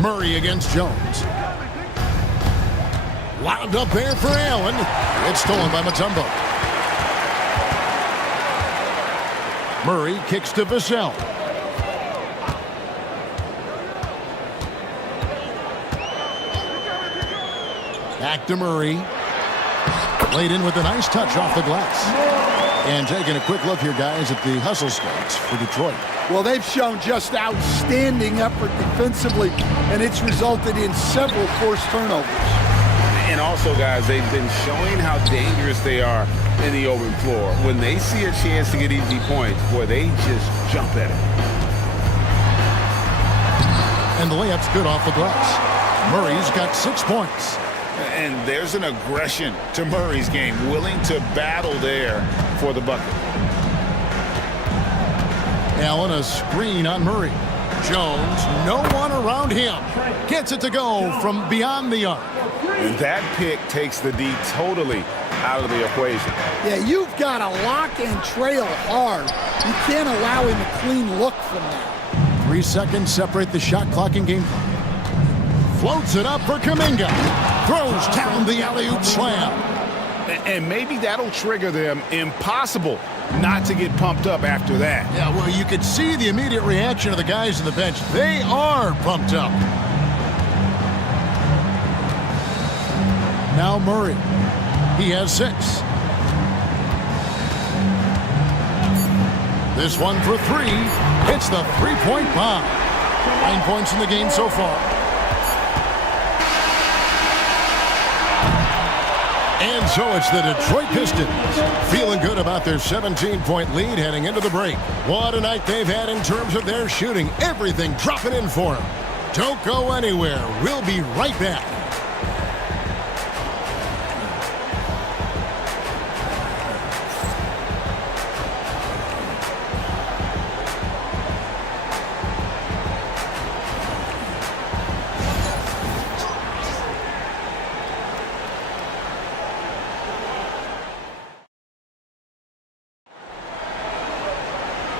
Murray against Jones. Wound up there for Allen. It's stolen by Mutombo. Murray kicks to Vassell. Back to Murray. Laid in with a nice touch off the glass. And taking a quick look here, guys, at the hustle stats for Detroit. Well, they've shown just outstanding effort defensively, and it's resulted in several forced turnovers. And also, guys, they've been showing how dangerous they are in the open floor. When they see a chance to get easy points, boy, they just jump at it. And the layup's good off the glass. Murray's got 6 points. And there's an aggression to Murray's game, willing to battle there for the bucket. Allen, a screen on Murray. Jones, no one around him. Gets it to go from beyond the arc. And that pick takes the D totally out of the equation. Yeah, you've got to lock and trail hard. You can't allow him a clean look from that. 3 seconds separate the shot clock and game clock. Floats it up for Kuminga. Throws down the alley-oop slam. And maybe that'll trigger them. Impossible not to get pumped up after that. Yeah, well, you could see the immediate reaction of the guys on the bench. They are pumped up. Now Murray. He has 6. This one for 3. Hits the three-point bomb. 9 points in the game so far. And so it's the Detroit Pistons feeling good about their 17-point lead heading into the break. What a night they've had in terms of their shooting. Everything dropping in for them. Don't go anywhere. We'll be right back.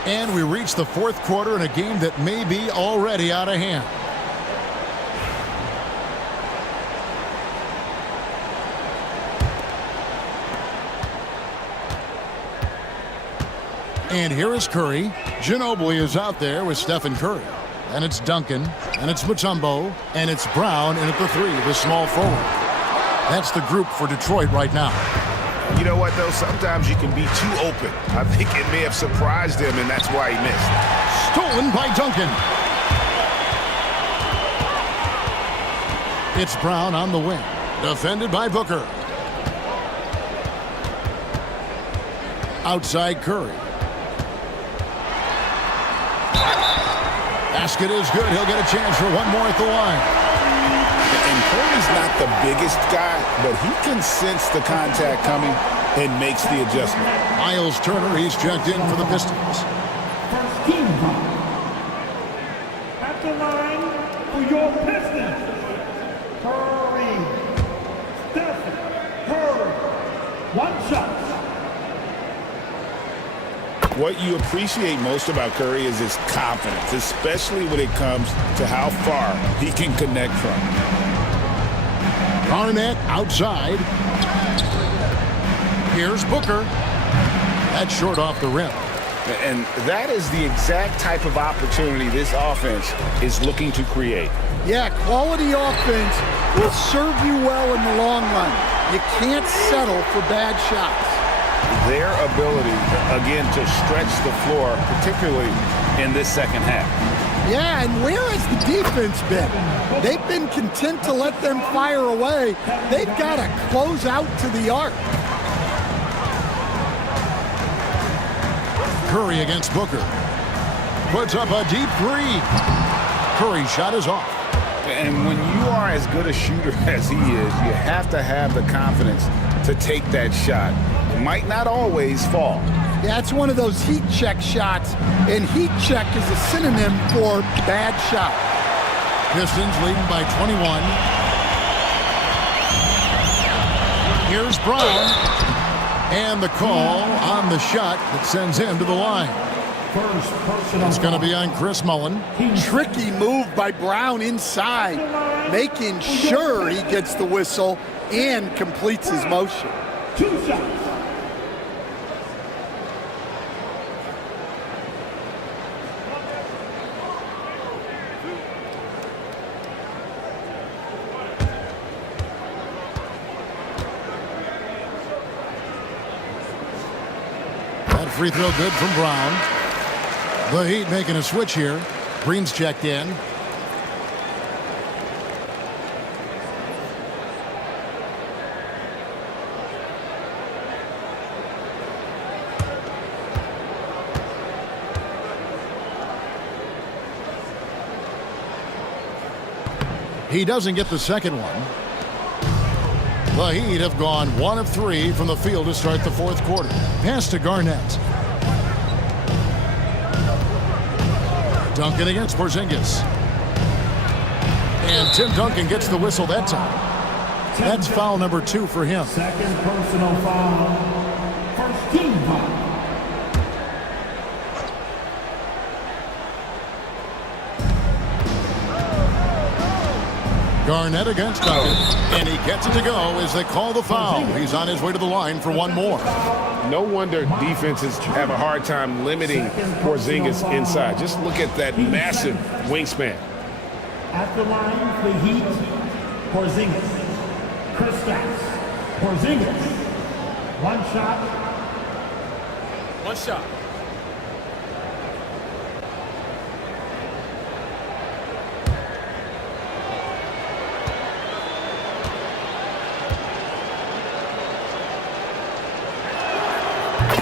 And we reach the fourth quarter in a game that may be already out of hand. And here is Curry. Ginobili is out there with Stephen Curry. And it's Duncan. And it's Mutombo. And it's Brown in at the 3, the small forward. That's the group for Detroit right now. You know what, though? Sometimes you can be too open. I think it may have surprised him, and that's why he missed. Stolen by Duncan. It's Brown on the wing. Defended by Booker. Outside Curry. Basket is good. He'll get a chance for one more at the line. And Curry's not the biggest guy, but he can sense the contact coming and makes the adjustment. Miles Turner, he's checked in for the Pistons. First team foul. At the line for your Pistons, Curry. Stephen Curry. What you appreciate most about Curry is his confidence, especially when it comes to how far he can connect from. Garnett outside. Here's Booker. That's short off the rim. And that is the exact type of opportunity this offense is looking to create. Yeah, quality offense will serve you well in the long run. You can't settle for bad shots. Their ability, again, to stretch the floor, particularly in this second half. Yeah, and where has the defense been? They've been content to let them fire away. They've got to close out to the arc. Curry against Booker. Puts up a deep three. Curry's shot is off. And when you are as good a shooter as he is, you have to have the confidence to take that shot. It might not always fall. Yeah, it's one of those heat check shots, and heat check is a synonym for bad shot. Pistons leading by 21. Here's Brown. And the call on the shot that sends him to the line. It's going to be on Chris Mullin. Tricky move by Brown inside, making sure he gets the whistle and completes his motion. 2 shots. Free throw good from Brown. The Heat making a switch here. Green's checked in. He doesn't get the second one. The Heat have gone 1 of 3 from the field to start the fourth quarter. Pass to Garnett. Duncan against Porzingis. And Tim Duncan gets the whistle that time. That's foul number 2 for him. Second personal foul. First team foul. Garnett against Duncan. And he gets it to go as they call the foul. He's on his way to the line for one more. No wonder defenses have a hard time limiting Porzingis inside. Just look at that massive wingspan. At the line, the Heat, Porzingis. Kristaps. Porzingis. One shot. One shot.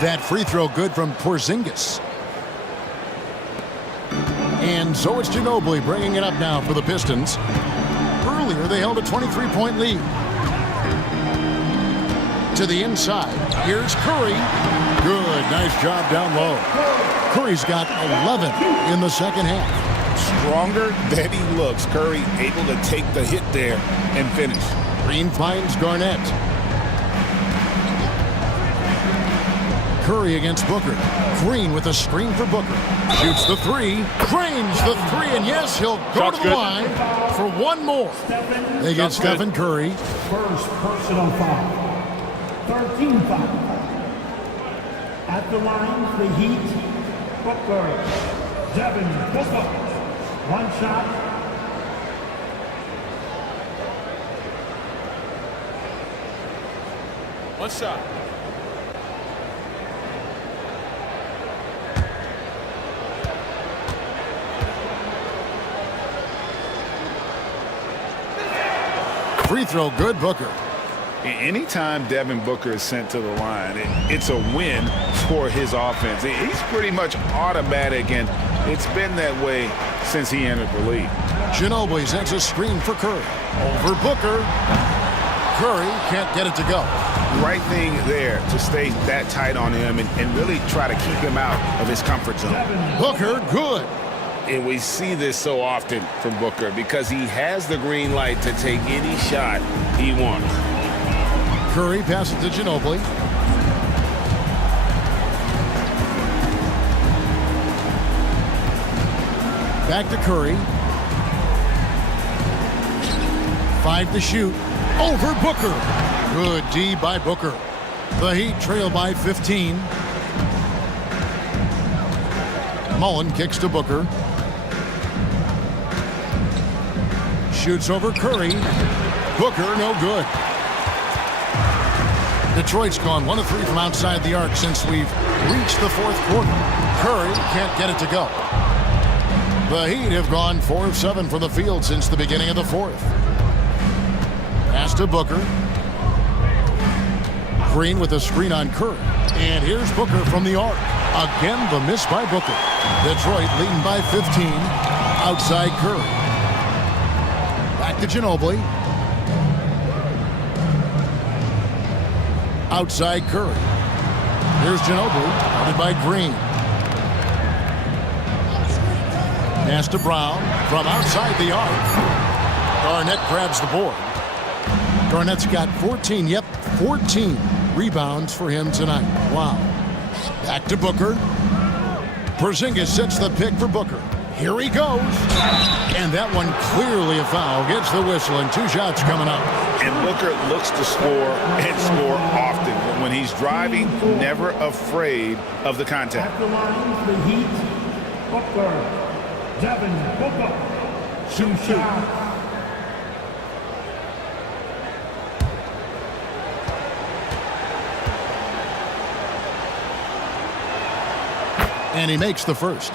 That free throw good from Porzingis. And so it's Ginobili bringing it up now for the Pistons. Earlier, they held a 23-point lead. To the inside. Here's Curry. Good. Nice job down low. Curry's got 11 in the second half. Stronger than he looks. Curry able to take the hit there and finish. Green finds Garnett. Curry against Booker. Green with a screen for Booker. Shoots the three. Drains the three. And yes, he'll go to the line for one more. They get Stephen Curry. First personal foul. 13 foul. At the line, the Heat, Booker. Devin Booker. One shot. One shot. Free throw good, Booker. Anytime Devin Booker is sent to the line, it's a win for his offense. He's pretty much automatic, and it's been that way since he entered the league. Ginobili sends a screen for Curry. Over Booker. Curry can't get it to go. Right thing there to stay that tight on him and really try to keep him out of his comfort zone. Booker, good. And we see this so often from Booker because he has the green light to take any shot he wants. Curry passes to Ginobili. Back to Curry. 5 to shoot. Over Booker. Good D by Booker. The Heat trail by 15. Mullen kicks to Booker. Shoots over Curry. Booker, no good. Detroit's gone 1 of 3 from outside the arc since we've reached the fourth quarter. Curry can't get it to go. The Heat have gone 4 of 7 from the field since the beginning of the fourth. Pass to Booker. Green with a screen on Curry. And here's Booker from the arc. Again, the miss by Booker. Detroit leading by 15. Outside Curry. Back to Ginobili. Outside Curry. Here's Ginobili, guarded by Green. Pass to Brown from outside the arc. Garnett grabs the board. Garnett's got 14 rebounds for him tonight. Wow. Back to Booker. Porzingis sets the pick for Booker. Here he goes. And that one clearly a foul. Gets the whistle and 2 shots coming up. And Booker looks to score and score often. When he's driving, never afraid of the contact. At the line, the Heat, Booker, Devin Booker, 2 shots. And he makes the first.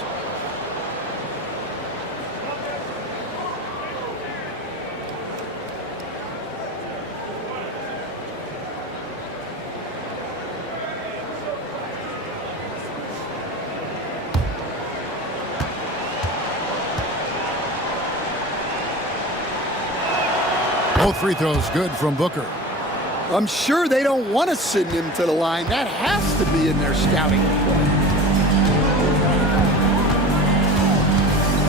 Both free throws good from Booker. I'm sure they don't want to send him to the line. That has to be in their scouting report.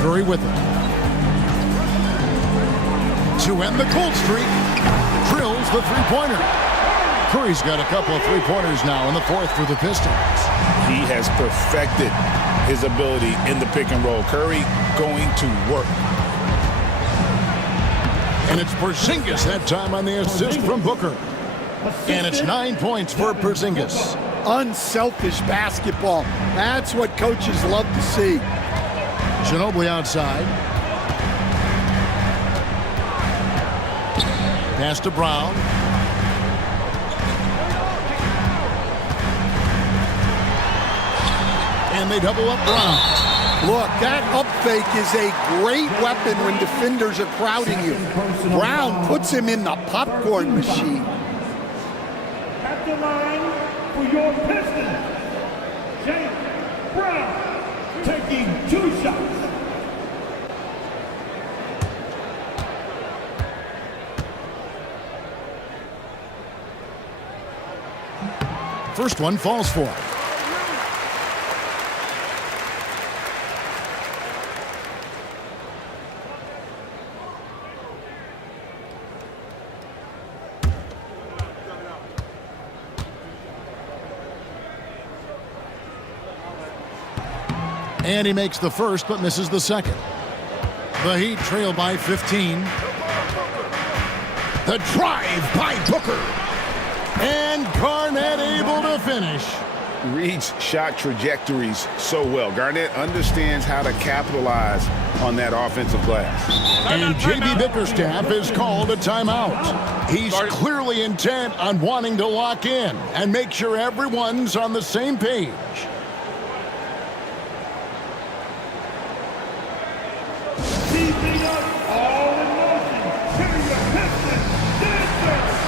Curry with it. To end the cold streak. Drills the three-pointer. Curry's got a couple of three-pointers now in the fourth for the Pistons. He has perfected his ability in the pick and roll. Curry going to work. And it's Porzingis that time on the assist from Booker. And it's 9 points for Porzingis. Unselfish basketball. That's what coaches love to see. Ginobili outside. Pass to Brown. And they double up Brown. Look, that up fake is a great weapon when defenders are crowding you. Brown puts him in the popcorn machine. At the line for your Pistons, Jake Brown taking 2 shots. First one falls for him. And he makes the first, but misses the second. The Heat trail by 15. The drive by Booker. And Garnett able to finish. Reads shot trajectories so well. Garnett understands how to capitalize on that offensive glass. And J.B. Bickerstaff is called a timeout. He's clearly intent on wanting to lock in and make sure everyone's on the same page. Keeping up all in motion. Here are your Pistons dancers.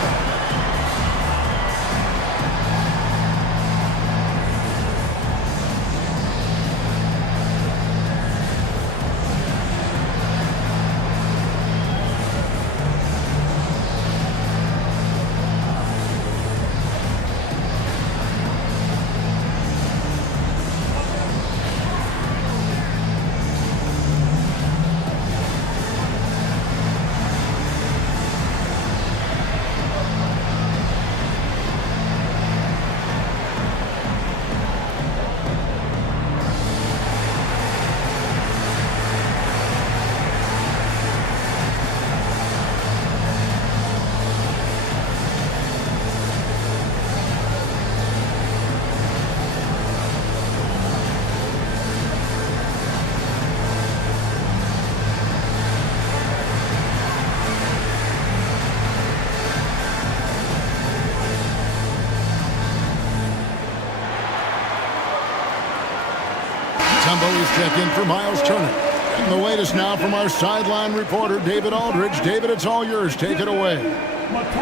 Mutombo is checked in for Miles Turner. And the latest now from our sideline reporter, David Aldridge. David, it's all yours. Take it away.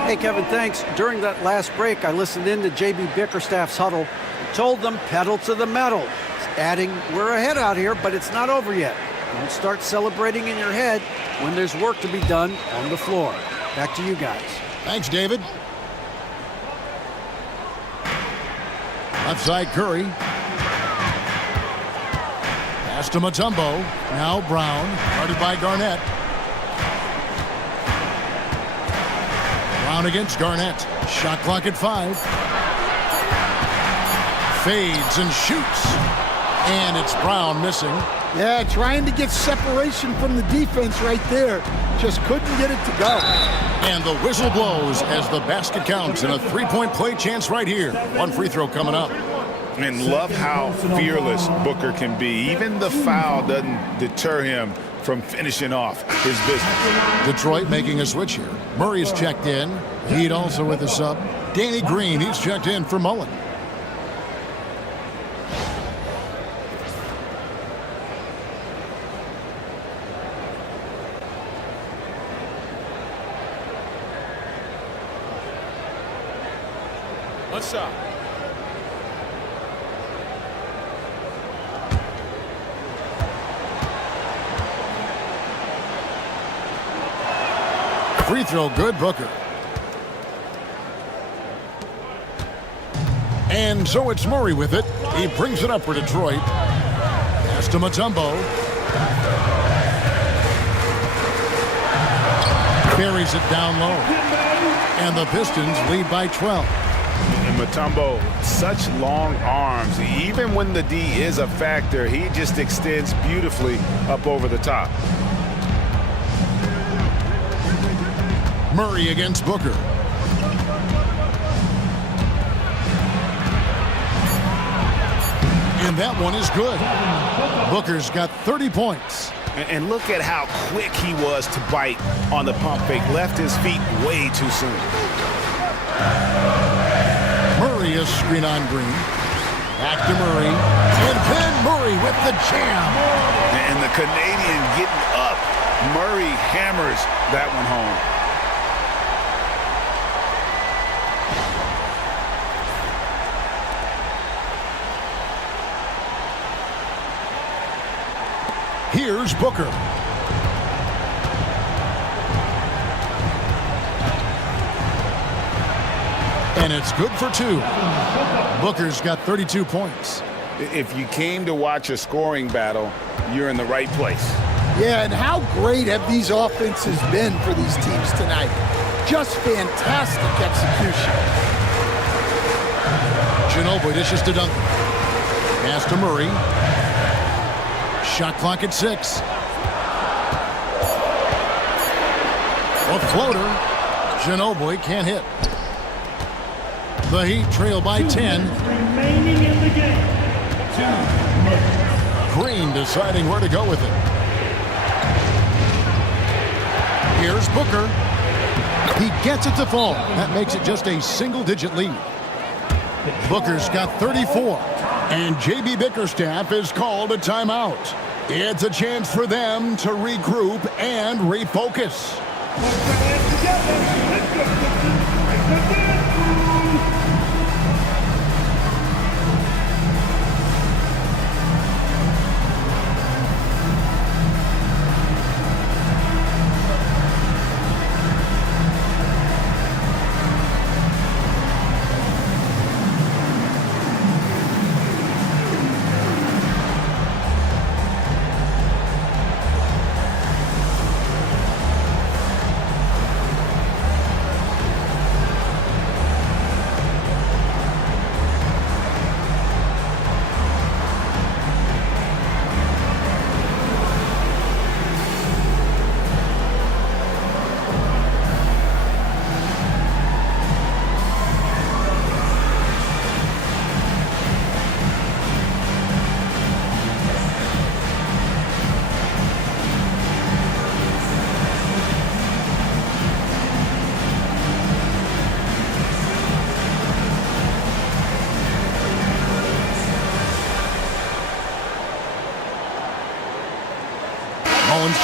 Hey, Kevin, thanks. During that last break, I listened in to J.B. Bickerstaff's huddle. Told them pedal to the metal. Adding, we're ahead out here, but it's not over yet. Don't start celebrating in your head when there's work to be done on the floor. Back to you guys. Thanks, David. Left side, Curry. Pass to Mutombo. Now Brown, guarded by Garnett. Brown against Garnett. Shot clock at 5. Fades and shoots. And it's Brown missing. Yeah, trying to get separation from the defense right there. Just couldn't get it to go. And the whistle blows as the basket counts and a three-point play chance right here. One free throw coming up. And love how fearless Booker can be. Even the foul doesn't deter him from finishing off his business. Detroit making a switch here. Murray's checked in. Heat also with a sub. Danny Green, he's checked in for Mullen. What's up? Free throw good, Booker. And so it's Murray with it. He brings it up for Detroit. Pass to Mutombo. Carries it down low. And the Pistons lead by 12. And Mutombo, such long arms. Even when the D is a factor, he just extends beautifully up over the top. Murray against Booker. And that one is good. Booker's got 30 points. And look at how quick he was to bite on the pump fake. Left his feet way too soon. Murray is screen on Green. Back to Murray. And then Murray with the jam. And the Canadian getting up. Murray hammers that one home. Here's Booker. And it's good for 2. Booker's got 32 points. If you came to watch a scoring battle, you're in the right place. Yeah, and how great have these offenses been for these teams tonight? Just fantastic execution. Ginobili dishes to Duncan. Pass to Murray. Shot clock at 6. A floater. Ginobili can't hit. The Heat trail by 10. Remaining in the game. 2 minutes. Green deciding where to go with it. Here's Booker. He gets it to fall. That makes it just a single-digit lead. Booker's got 34. And J.B. Bickerstaff is called a timeout. It's a chance for them to regroup and refocus.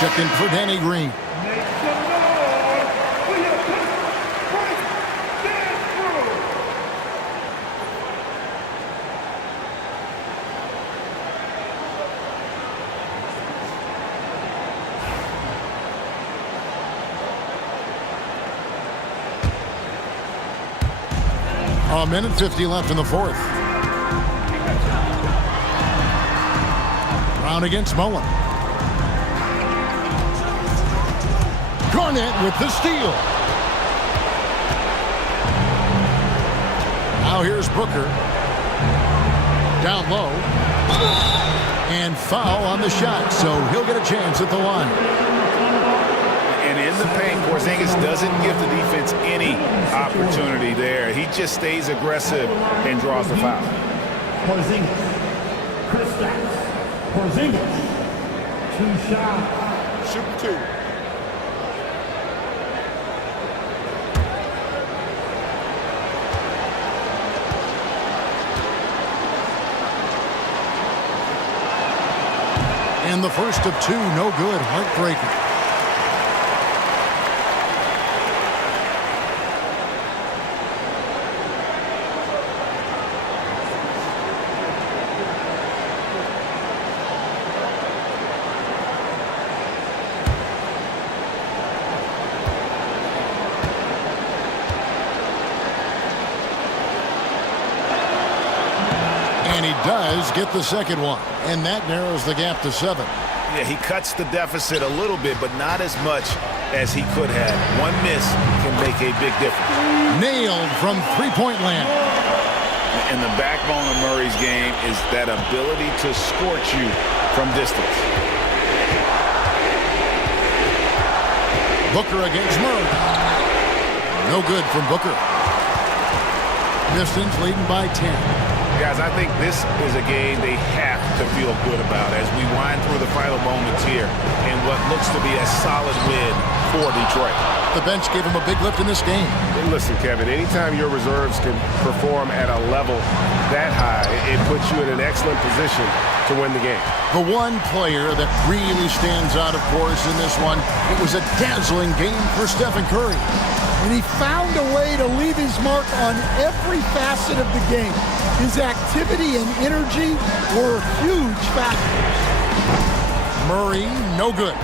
checked in for Danny Green. Make some noise for your Piston break dance crew. A minute 50 left in the fourth. Brown against Mullen. Garnett with the steal. Now here's Booker. Down low. And foul on the shot, so he'll get a chance at the line. And in the paint, Porzingis doesn't give the defense any opportunity there. He just stays aggressive and draws the foul. Porzingis. Kristaps. Porzingis. 2 shots. Shoot 2. And the first of 2, no good. Heartbreaker. And he does get the second one, and that narrows the gap to 7. Yeah, he cuts the deficit a little bit, but not as much as he could have. One miss can make a big difference. Nailed from three-point land. And the backbone of Murray's game is that ability to scorch you from distance. Booker against Murray. No good from Booker. Pistons leading by 10. Guys, I think this is a game they have to feel good about as we wind through the final moments here in what looks to be a solid win for Detroit. The bench gave him a big lift in this game. And listen, Kevin, anytime your reserves can perform at a level that high, it puts you in an excellent position to win the game. The one player that really stands out, of course, in this one, it was a dazzling game for Stephen Curry. And he found a way to leave his mark on every facet of the game. His activity and energy were huge factors. Murray, no good.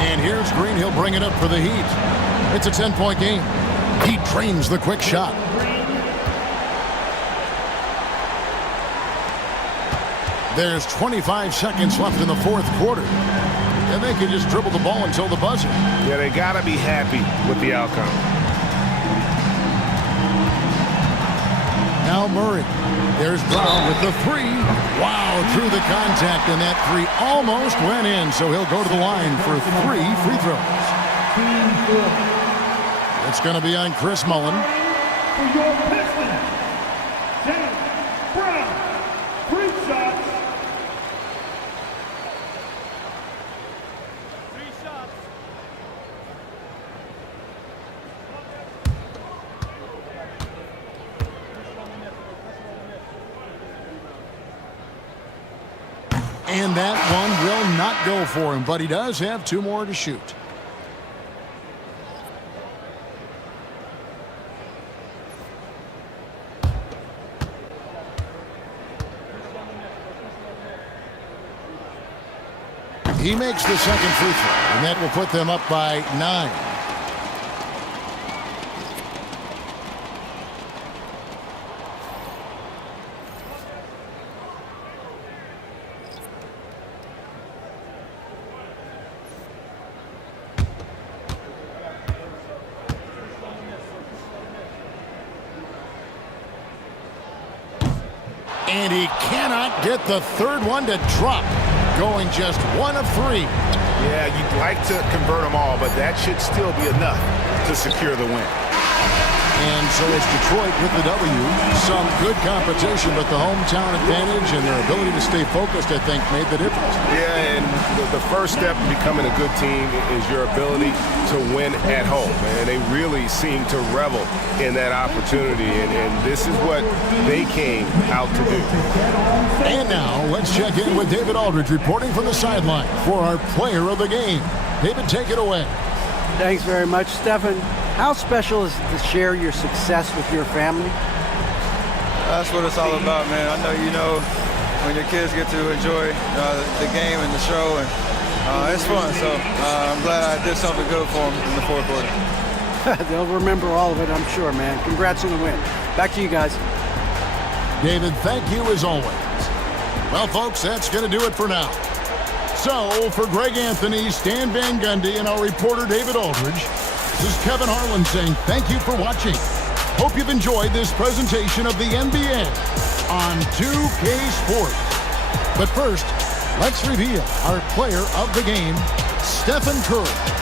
And here's Green. He'll bring it up for the Heat. It's a 10-point game. He trains the quick shot. There's 25 seconds left in the fourth quarter. And they can just dribble the ball until the buzzer. Yeah, they got to be happy with the outcome. Now Murray. There's Brown with the 3. Wow, through the contact, and that 3 almost went in, so he'll go to the line for 3 free throws. It's going to be on Chris Mullen. For your Pistons, James Brown. 3 shots. 3 shots. And that one will not go for him, but he does have 2 more to shoot. He makes the second free throw, and that will put them up by 9. And he cannot get the third one to drop. Going just 1 of 3. Yeah, you'd like to convert them all, but that should still be enough to secure the win. And so it's Detroit with the W. Some good competition, but the hometown advantage and their ability to stay focused, I think, made the difference. Yeah, and the first step in becoming a good team is your ability to win at home. And they really seem to revel in that opportunity, and this is what they came out to do. And now let's check in with David Aldridge reporting from the sideline for our player of the game. David, take it away. Thanks very much, Stephen. How special is it to share your success with your family? That's what it's all about, man. I know you know when your kids get to enjoy the game and the show, and it's fun. So I'm glad I did something good for them in the fourth quarter. They'll remember all of it, I'm sure, man. Congrats on the win. Back to you guys. David, thank you as always. Well, folks, that's going to do it for now. So, for Greg Anthony, Stan Van Gundy, and our reporter David Aldridge, this is Kevin Harlan saying thank you for watching. Hope you've enjoyed this presentation of the NBA on 2K Sports. But first, let's reveal our player of the game, Stephen Curry.